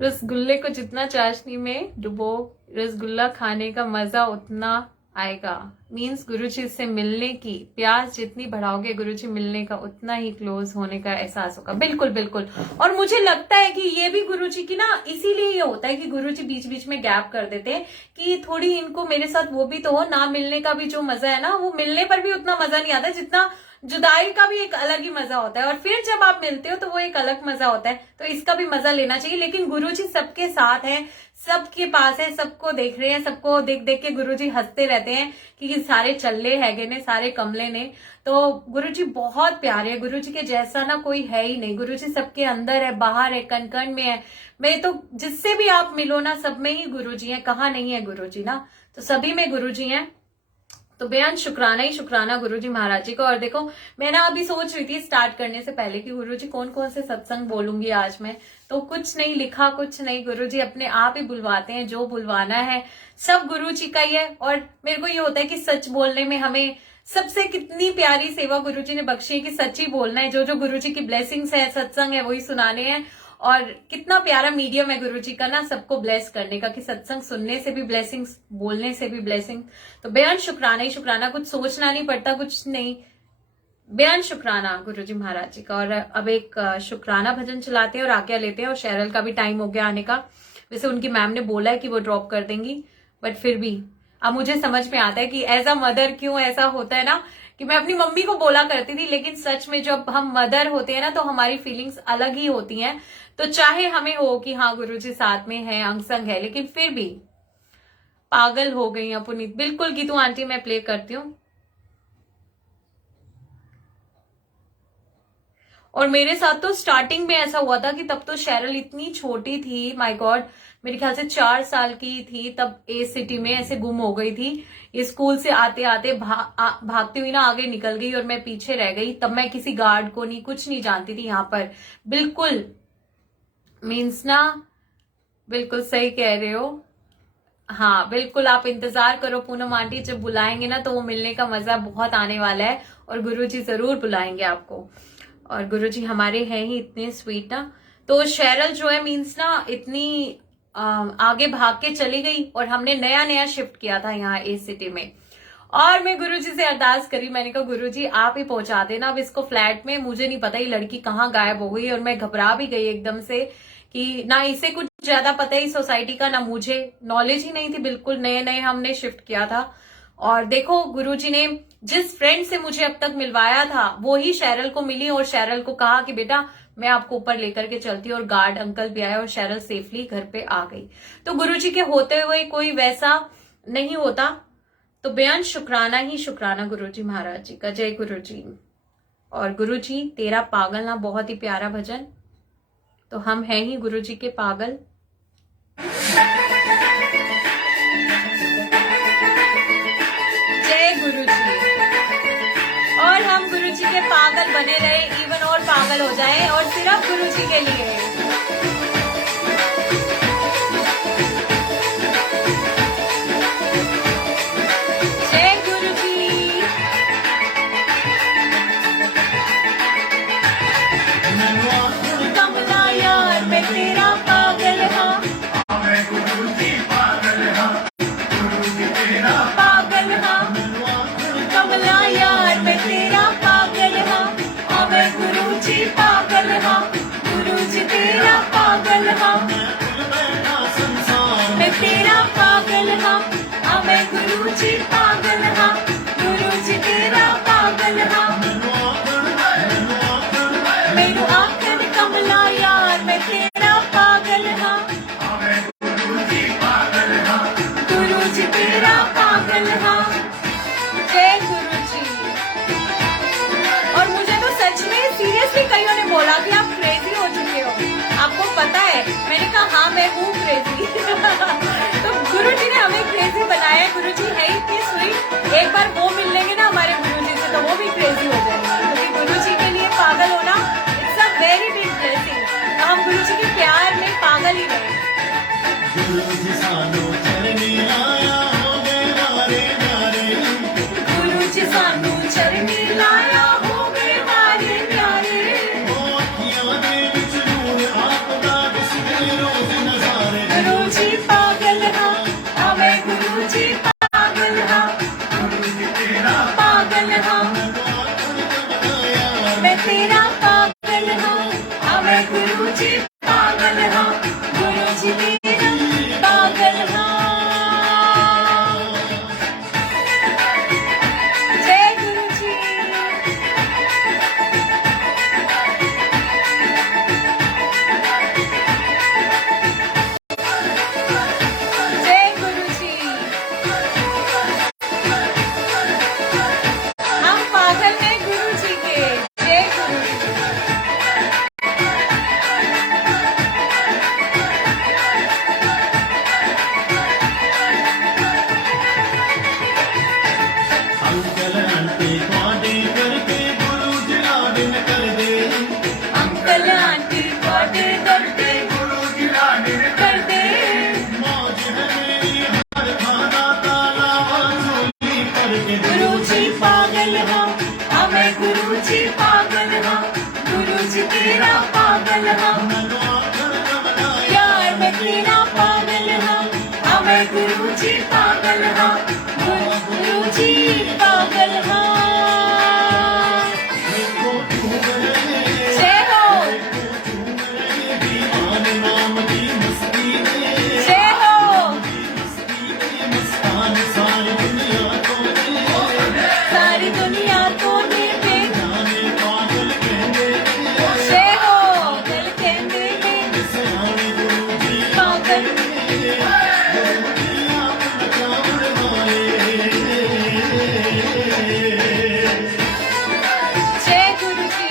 रसगुल्ले को जितना चाशनी में डुबो, रसगुल्ला खाने का मजा उतना आएगा। मीन्स गुरुजी से मिलने की प्यास जितनी बढ़ाओगे, गुरुजी मिलने का उतना ही क्लोज होने का एहसास होगा। बिल्कुल बिल्कुल। और मुझे लगता है कि ये भी गुरुजी की ना, इसीलिए ये होता है कि गुरुजी बीच बीच में गैप कर देते हैं कि थोड़ी इनको मेरे साथ वो भी तो हो, ना मिलने का भी जो मजा है ना, वो मिलने पर भी उतना मजा नहीं आता जितना जुदाई का भी एक अलग ही मजा होता है। और फिर जब आप मिलते हो तो वो एक अलग मजा होता है, तो इसका भी मजा लेना चाहिए। लेकिन गुरुजी सबके साथ हैं, सबके पास है, सबको देख रहे हैं, सबको देख देख के गुरुजी हंसते रहते हैं कि सारे चल्ले हैगे ने, सारे कमले ने। तो गुरुजी बहुत प्यारे है, गुरुजी के जैसा ना कोई है ही नहीं। गुरुजी सबके अंदर है, बाहर है, कण कण में है। मैं तो जिससे भी आप मिलो ना, सब में ही गुरुजी है, कहाँ नहीं है गुरुजी ना, तो सभी में गुरुजी है। तो बेहद शुक्राना ही शुक्राना गुरुजी महाराज जी को। और देखो मैं ना अभी सोच रही थी स्टार्ट करने से पहले कि गुरुजी कौन कौन से सत्संग बोलूंगी आज मैं, तो कुछ नहीं लिखा, कुछ नहीं, गुरुजी अपने आप ही बुलवाते हैं, जो बुलवाना है सब गुरुजी का ही है। और मेरे को ये होता है कि सच बोलने में हमें सबसे कितनी प्यारी सेवा गुरुजी ने बख्शी है कि सच ही बोलना है, जो जो गुरुजी की ब्लेसिंग्स है, सत्संग है, वही सुनाने हैं। और कितना प्यारा मीडियम है गुरुजी का ना, सबको ब्लेस करने का, कि सत्संग सुनने से भी ब्लेसिंग्स, बोलने से भी ब्लेसिंग। तो बेहद शुक्राना ही शुक्राना, कुछ सोचना नहीं पड़ता, कुछ नहीं, बेहद शुक्राना गुरुजी महाराज जी का। और अब एक शुक्राना भजन चलाते हैं और आज्ञा लेते हैं। और शेरल का भी टाइम हो गया आने का, वैसे उनकी मैम ने बोला है कि वो ड्रॉप कर देंगी, बट फिर भी अब मुझे समझ में आता है कि एज अ मदर क्यों ऐसा होता है ना, कि मैं अपनी मम्मी को बोला करती थी, लेकिन सच में जब हम मदर होते हैं ना, तो हमारी फीलिंग्स अलग ही होती हैं। तो चाहे हमें हो कि हाँ गुरुजी साथ में है, अंग संग है, लेकिन फिर भी पागल हो गई पुनीत। बिल्कुल गीतू आंटी मैं प्ले करती हूँ। और मेरे साथ तो स्टार्टिंग में ऐसा हुआ था कि तब तो शेरल इतनी छोटी थी, माय गॉड, मेरे ख्याल से 4 साल की थी तब, ए सिटी में ऐसे गुम हो गई थी। ये स्कूल से आते आते भागती हुई ना आगे निकल गई और मैं पीछे रह गई। तब मैं किसी गार्ड को नहीं, कुछ नहीं जानती थी यहाँ पर। बिल्कुल मीन्स ना, बिल्कुल सही कह रहे हो। हाँ बिल्कुल, आप इंतजार करो पूनम आंटी, जब बुलाएंगे ना तो वो मिलने का मजा बहुत आने वाला है, और गुरुजी जरूर बुलाएंगे आपको। और गुरुजी हमारे हैं ही इतने स्वीट ना। तो शेरल जो है मीन्स ना इतनी आगे भाग के चली गई, और हमने नया नया शिफ्ट किया था यहाँ इस सिटी में। और मैं गुरुजी से अरदास करी, मैंने कहा गुरुजी आप ही पहुंचा देना अब इसको फ्लैट में, मुझे नहीं पता ये लड़की कहाँ गायब हो गई। और मैं घबरा भी गई एकदम से कि ना इसे कुछ ज्यादा पता है इस सोसाइटी का, ना मुझे नॉलेज ही नहीं थी बिल्कुल, नए नए हमने शिफ्ट किया था। और देखो गुरुजी ने जिस फ्रेंड से मुझे अब तक मिलवाया था वो ही शेरल को मिली, और शेरल को कहा कि बेटा मैं आपको ऊपर लेकर के चलती हूँ, और गार्ड अंकल भी आए और शेरल सेफली घर पे आ गई। तो गुरुजी के होते हुए कोई वैसा नहीं होता। तो बेहद शुक्राना ही शुक्राना गुरुजी महाराज जी का। जय गुरुजी। और गुरुजी तेरा पागल ना बहुत ही प्यारा भजन, तो हम हैं ही गुरुजी के पागल। जय गुरुजी। और हम गुरुजी के पागल बने रहे, इवन और पागल हो जाए, और सिर्फ गुरुजी के लिए। जय गुरुजी। कमला यार मैं तेरा पागल हाँ, जी पागल हाँ गुरु जी तेरा पागल हाँ मैनू आखन कमला यार मैं तेरा पागल हाँ गुरु जी तेरा पागल हाँ जय गुरु जी। और मुझे तो सच में सीरियसली कईयों ने बोला कि आप क्रेजी हो चुके हो, आपको पता है। मैंने कहा हाँ मैं हूँ क्रेजी तो गुरु जी ने हमें क्रेजी बनाया। गुरु जी है इतनी स्वीट, एक बार वो मिल लेंगे ना हमारे गुरु जी से तो वो भी क्रेजी हो जाएंगे, क्योंकि गुरु जी के लिए पागल होना it's a very big blessing. तो हम गुरु जी के प्यार में पागल ही रहे। गुरु जी सानू चरनी लाया हो गए वारे प्यारे गुरु जी सानू चरनी लाया हो गए वारे प्यारे अखियां दे विच नूर आपदा दिसदे रोज नज़ारे गुरु जी पागल हाँ हमें गुरु जी पागल हाँ पागल हाँ मैं तेरा पागल हाँ हमें गुरु जी पागल हाँ गुरु जी तेरा पागल हाँ जय गुरु जी। जय गुरु जी। हम पागल हैं गुरु जी के। जय गुरु जी। अंकल आंटी पार्टी करके गुरु जी लाडन कर दे अंकल आंटी बर्थडे करते गुरु जी लाडन कर दे मौज है मेरी हर खाना ताला चोली करके गुरु जी पागल हाँ हमें गुरु जी पागल हाँ गुरु जी तेरा पागल हाँ मनो आखर कमला यार मैं तेरा पागल हाँ हमें गुरु जी पागल हाँ गुरु जी पागल हाँ देखो तू मेरे जय हो दीवाने नाम की मस्ती में जय हो मस्तान सारी दुनिया को दे सारी दुनिया को दे दे जाने पागल कहने जय हो दिल कहते हैं सियाने गुरु जी पागल जय गुरु जी।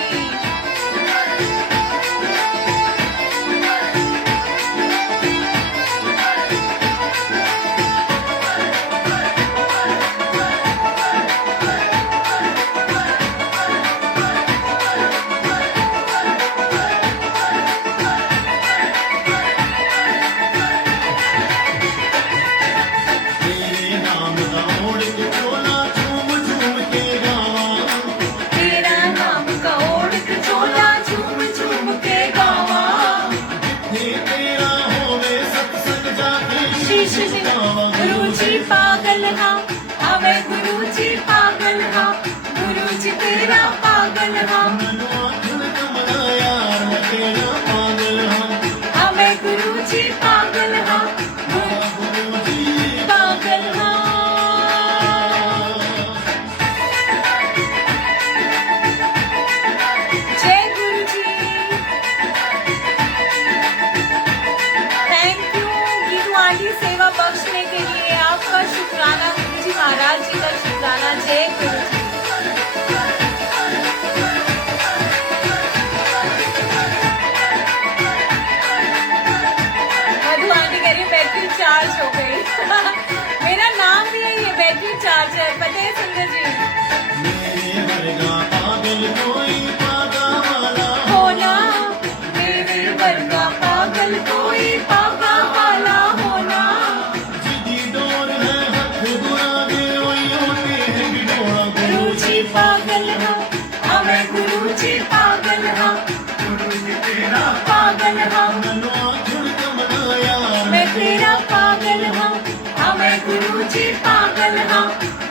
तेरे नाम का ओढ़ के चोला झूम झूम के गावा तेरा नाम का ओढ़ के चोला झूम झूम के गावा हे तेरा होवे सत्संग जाके शीश झुकावा गुरु जी पागल हाँ हमें गुरु जी पागल हाँ गुरु जी तेरा पागल हाँ मनो आखर कमला यार मैं तेरा पागल हाँ हमें गुरु जी पागल हाँ गुरु जी पागल हाँ जय गुरु जी। थैंक यू गीतू आंटी सेवा बख्शने के लिए आपका शुक्राना गुरु जी महाराज जी का शुक्राना। जय गुरु जी। मधु आंटी कह रही बैटरी चार्ज हो गई मेरा नाम भी है ये बैटरी चार्जर, पता है सुंदर जी। मेरे वर्गा पागल कोई पागा वाला होना मेरे वर्गा पागल कोई पागा वाला होना जिदी डोर है हथ बुरा दे वही होते हैं बिडोड़ा गुरु जी पागल हाँ हमें गुरु जी पागल हाँ गुरु जी तेरा पागल हाँ मनो आखर कमला यार मैं तेरा पागल हाँ हमें गुरु जी पागल हाँ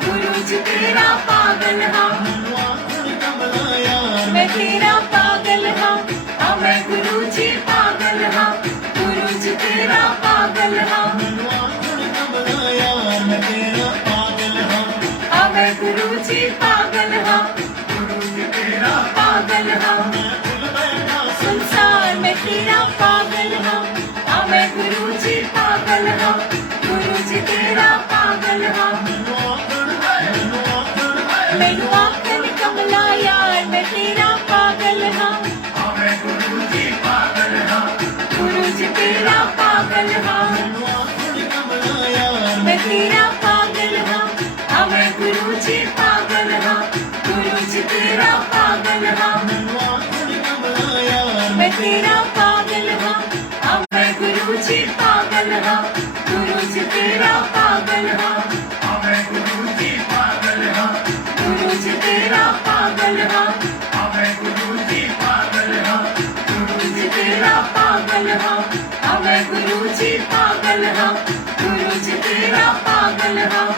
गुरु जी तेरा पागल हाँ मनो आखर कमला यार मैं तेरा पागल हाँ हमें गुरु जी पागल हाँ गुरु जी तेरा पागल हाँ मनो आखर कमला यार मैं तेरा पागल मैं गुरुजी पागल हाँ, गुरुजी तेरा पागल हाँ, मैं भूल बैठा संसार में तेरा पागल हाँ, मैं गुरुजी पागल हाँ, गुरुजी तेरा पागल हाँ, मैनू आखण है मैनू आखन कमला यार मैं तेरा पागल हाँ, मैं गुरुजी पागल हाँ गुरुजी तेरा पागल हाँ, मैनू आखण कमला यार मैं तेरा पागल हाँ, मैं गुरुजी पागल हाँ, गुरुजी तेरा पागल हाँ, मैनू आखण कमला यार मैं तेरा पागल हाँ, मैं गुरुजी पागल हाँ, गुरुजी तेरा पागल हाँ, मैं गुरुजी पागल हाँ गुरुजी तेरा पागल हाँ, मैं गुरुजी पागल हाँ गुरुजी तेरा पागल हाँ, मैं गुरुजी पागल हाँ, गुरुजी तेरा पागल हाँ,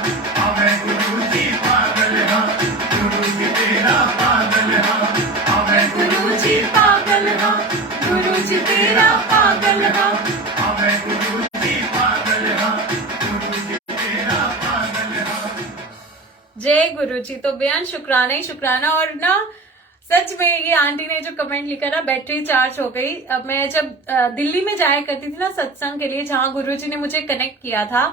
मैं गुरुजी पागल हाँ गुरुजी तेरा पागल हाँ मैं गुरुजी पागल हाँ, गुरुजी तेरा पागल हाँ, मैं गुरुजी पागल हाँ गुरुजी तेरा पागल हाँ जय गुरुजी। तो बयान शुक्राना ही शुक्राना। और ना सच में ये आंटी ने जो कमेंट लिखा ना, बैटरी चार्ज हो गई। अब मैं जब दिल्ली में जाया करती थी ना सत्संग के लिए, जहां गुरुजी ने मुझे कनेक्ट किया था,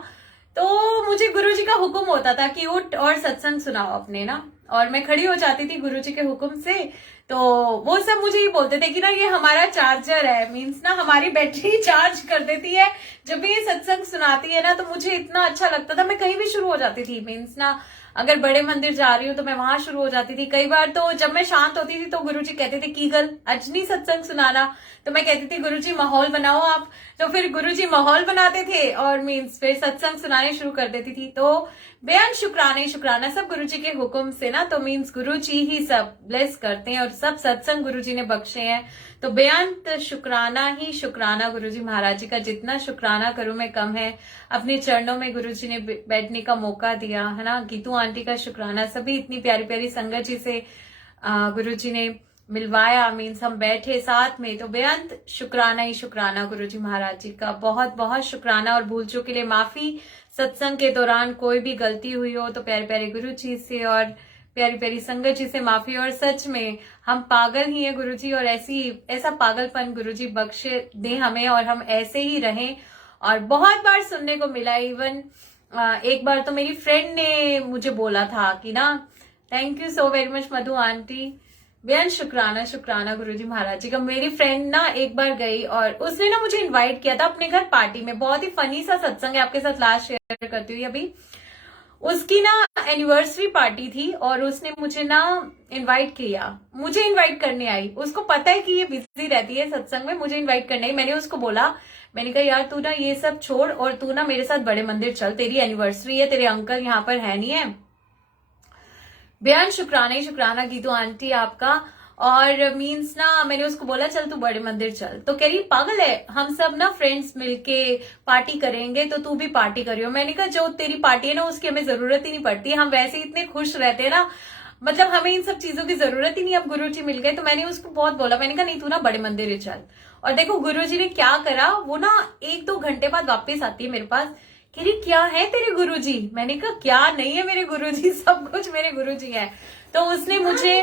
तो मुझे गुरुजी का हुक्म होता था कि उठ और सत्संग सुनाओ अपने ना, और मैं खड़ी हो जाती थी गुरुजी के हुक्म से। तो वो सब मुझे ये बोलते थे कि ना ये हमारा चार्जर है, मींस ना हमारी बैटरी चार्ज कर देती है। जब भी ये सत्संग सुनाती है ना तो मुझे इतना अच्छा लगता था, मैं कहीं भी शुरू हो जाती थी। मींस ना अगर बड़े मंदिर जा रही हूँ तो मैं वहां शुरू हो जाती थी। कई बार तो जब मैं शांत होती थी तो गुरुजी कहते थे कीगल आज नहीं सत्संग सुनाना, तो मैं कहती थी गुरुजी माहौल बनाओ आप। तो फिर गुरुजी माहौल बनाते थे और मींस फिर सत्संग सुनाने शुरू कर देती थी। तो बेअंत शुक्राना ही शुक्राना सब गुरुजी के हुक्म से ना, तो मींस गुरुजी ही सब ब्लेस करते हैं और सब सत्संग गुरुजी ने बख्शे हैं। तो बेअंत शुक्राना ही शुक्राना गुरुजी महाराज जी का। जितना शुक्राना करूं मैं कम है। अपने चरणों में गुरुजी ने बैठने का मौका दिया है ना। गीतू आंटी का शुक्राना, सभी इतनी प्यारी प्यारी संगत जी से गुरुजी ने मिलवाया, मीन्स हम बैठे साथ में। तो बेअंत शुक्राना ही शुक्राना गुरुजी महाराज जी का, बहुत बहुत शुक्राना। और भूल चूक के लिए माफी। सत्संग के दौरान कोई भी गलती हुई हो तो प्यारे प्यारे गुरु जी से और प्यारी प्यारी संगत जी से माफी। और सच में हम पागल ही है गुरुजी, और ऐसा पागलपन गुरुजी बख्शे दे हमें और हम ऐसे ही रहें। और बहुत बार सुनने को मिला, इवन एक बार तो मेरी फ्रेंड ने मुझे बोला था कि ना thank you so very much Madhu aunty, बेअंत शुक्राना शुक्राना गुरुजी महाराज जी का। मेरी फ्रेंड ना एक बार गई और उसने ना मुझे इनवाइट किया था अपने घर पार्टी में। बहुत ही फनी सा सत्संग है, आपके साथ लास्ट शेयर करती हुई अभी। उसकी ना एनिवर्सरी पार्टी थी और उसने मुझे ना इनवाइट किया, मुझे इनवाइट करने आई। उसको पता है कि ये बिजी रहती है सत्संग में, मुझे इनवाइट करने आई। मैंने उसको बोला, मैंने कहा यार तू ना ये सब छोड़ और तू ना मेरे साथ बड़े मंदिर चल, तेरी एनिवर्सरी है, तेरे अंकल यहाँ पर है नहीं है। बेअंत शुक्राना ही शुक्राना गीतू आंटी आपका। और मींस ना मैंने उसको बोला चल तू बड़े मंदिर चल, तो कह रही पागल है, हम सब ना फ्रेंड्स मिलके पार्टी करेंगे तो तू भी पार्टी करियो। मैंने कहा जो तेरी पार्टी है ना उसकी हमें जरूरत ही नहीं पड़ती, हम वैसे ही इतने खुश रहते हैं ना, मतलब हमें इन सब चीजों की जरूरत ही नहीं। अब गुरुजी मिल गए तो मैंने उसको बहुत बोला, मैंने कहा नहीं तू ना बड़े मंदिर ही चल। और देखो गुरुजी ने क्या करा, वो ना 1-2 घंटे बाद वापस आती है मेरे पास, कह रही क्या है तेरे गुरुजी। मैंने कहा क्या नहीं है मेरे गुरुजी, सब कुछ मेरे गुरुजी है। तो उसने मुझे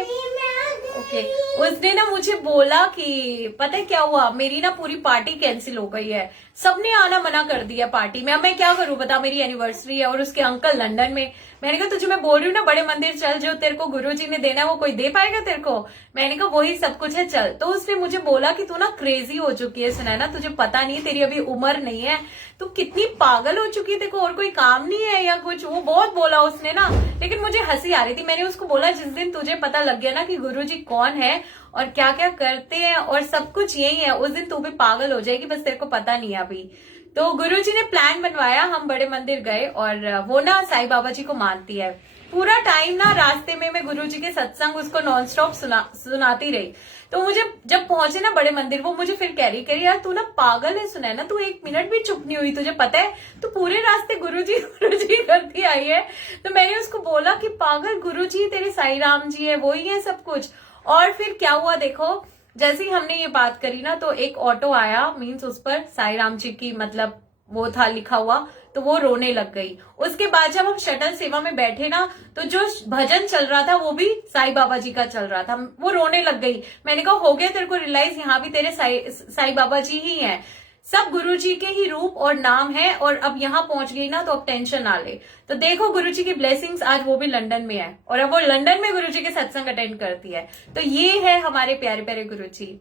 उसने ना मुझे बोला कि पता है क्या हुआ, मेरी ना पूरी पार्टी कैंसिल हो गई है, सबने आना मना कर दिया पार्टी में। अब मैं क्या करूं बता, मेरी एनिवर्सरी है और उसके अंकल लंदन में। मैंने कहा तुझे मैं बोल रही हूँ ना बड़े मंदिर चल, जो तेरे को गुरुजी ने देना है वो कोई दे पाएगा तेरे को। मैंने कहा वही सब कुछ है चल। तो उसने मुझे बोला कि तू ना क्रेजी हो चुकी है सुनैना, तुझे पता नहीं, तेरी अभी उम्र नहीं है, तू कितनी पागल हो चुकी है, तेरे को और कोई काम नहीं है या कुछ, वो बहुत बोला उसने ना। लेकिन मुझे हंसी आ रही थी। मैंने उसको बोला जिस दिन तुझे पता लग गया ना कि गुरुजी कौन है और क्या क्या करते हैं और सब कुछ यही है, उस दिन तू भी पागल हो जाएगी, बस तेरे को पता नहीं है अभी। तो गुरुजी ने प्लान बनवाया, हम बड़े मंदिर गए और वो ना साईं बाबा जी को मानती है। पूरा टाइम ना रास्ते में मैं गुरुजी के सत्संग उसको नॉन स्टॉप सुनाती रही। तो मुझे जब पहुंचे ना बड़े मंदिर, वो मुझे फिर कह रही यार तू ना पागल है सुनैना, तू 1 मिनट भी चुप नहीं हुई, तुझे पता है तू पूरे रास्ते गुरुजी गुरुजी करती आई है। तो मैंने उसको बोला कि पागल गुरुजी तेरे साईं राम जी है, वही है सब कुछ। और फिर क्या हुआ देखो, जैसे ही हमने ये बात करी ना तो एक ऑटो आया, मीन्स उस पर साईं राम जी की मतलब वो था लिखा हुआ। तो वो रोने लग गई। उसके बाद जब हम शटल सेवा में बैठे ना, तो जो भजन चल रहा था वो भी साईं बाबा जी का चल रहा था, वो रोने लग गई। मैंने कहा हो गया तेरे को रियलाइज, यहाँ भी तेरे साईं बाबा जी ही हैं, सब गुरु जी के ही रूप और नाम है, और अब यहाँ पहुंच गई ना तो अब टेंशन ना ले। तो देखो गुरु जी की ब्लेसिंग्स, आज वो भी लंदन में है और अब वो लंदन में गुरु जी के सत्संग अटेंड करती है। तो ये है हमारे प्यारे प्यारे गुरु जी।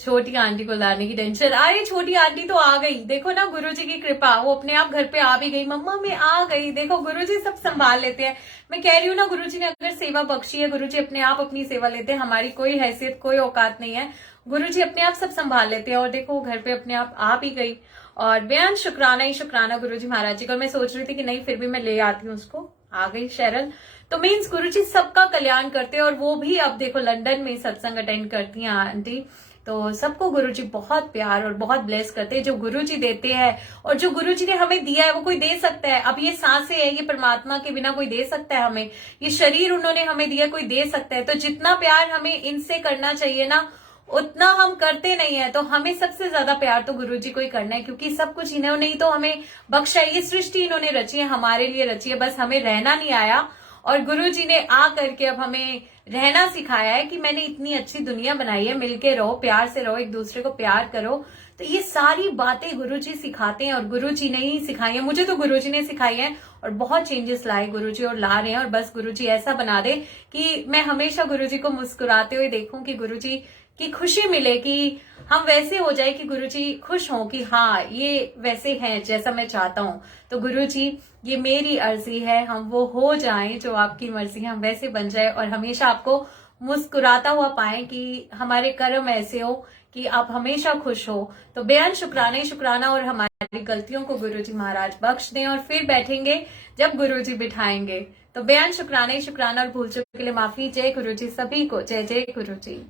छोटी आंटी को लाने की टेंशन, अरे छोटी आंटी तो आ गई, देखो ना गुरुजी की कृपा, वो अपने आप घर पे आ भी गई। मम्मा मैं आ गई, देखो गुरुजी सब संभाल लेते हैं। मैं कह रही हूँ ना, गुरुजी ने अगर सेवा बख्शी है, गुरुजी अपने आप अपनी सेवा लेते हैं, हमारी कोई हैसियत कोई औकात नहीं है, गुरुजी अपने आप सब संभाल लेते हैं। और देखो घर पे अपने आप आ भी गई। और बेअंत शुक्राना ही शुक्राना गुरुजी महाराज जी को। मैं सोच रही थी कि नहीं फिर भी मैं ले आती हूँ उसको, आ गई शेरल। तो मीन्स गुरुजी सबका कल्याण करते हैं, और वो भी अब देखो लंदन में सत्संग अटेंड करती हैं आंटी। तो सबको गुरुजी बहुत प्यार और बहुत ब्लेस करते हैं। जो गुरुजी देते हैं और जो गुरुजी ने हमें दिया है वो कोई दे सकता है। अब ये सांसें है, ये परमात्मा के बिना कोई दे सकता है हमें? ये शरीर उन्होंने हमें दिया, कोई दे सकता है? तो जितना प्यार हमें इनसे करना चाहिए ना, उतना हम करते नहीं है। तो हमें सबसे ज्यादा प्यार तो गुरुजी को ही करना है, क्योंकि सब कुछ इन्होंने ही तो हमें बख्शा है। ये सृष्टि इन्होंने रची है, हमारे लिए रची है, बस हमें रहना नहीं आया। और गुरुजी ने आ करके अब हमें रहना सिखाया है कि मैंने इतनी अच्छी दुनिया बनाई है, मिलके रहो, प्यार से रहो, एक दूसरे को प्यार करो। तो ये सारी बातें गुरुजी सिखाते हैं, और गुरुजी ने ही सिखाई है, मुझे तो गुरुजी ने सिखाई है। और बहुत चेंजेस लाए गुरुजी और ला रहे हैं। और बस गुरुजी ऐसा बना दे कि मैं हमेशा गुरुजी को मुस्कुराते हुए देखूं, कि गुरुजी की खुशी मिले, कि हम वैसे हो जाए कि गुरुजी खुश हों कि हाँ ये वैसे हैं जैसा मैं चाहता हूं। तो गुरुजी ये मेरी अर्जी है, हम वो हो जाएं जो आपकी मर्जी है, हम वैसे बन जाए और हमेशा आपको मुस्कुराता हुआ पाएं, कि हमारे कर्म ऐसे हो कि आप हमेशा खुश हो। तो बेअंत शुक्राना ही शुक्राना, और हमारी गलतियों को गुरुजी महाराज बख्श दें, और फिर बैठेंगे जब गुरुजी बिठाएंगे। तो बेअंत शुक्राना ही शुक्राना, और भूल चूक के लिए माफी। जय गुरुजी सभी को, जय जय गुरुजी।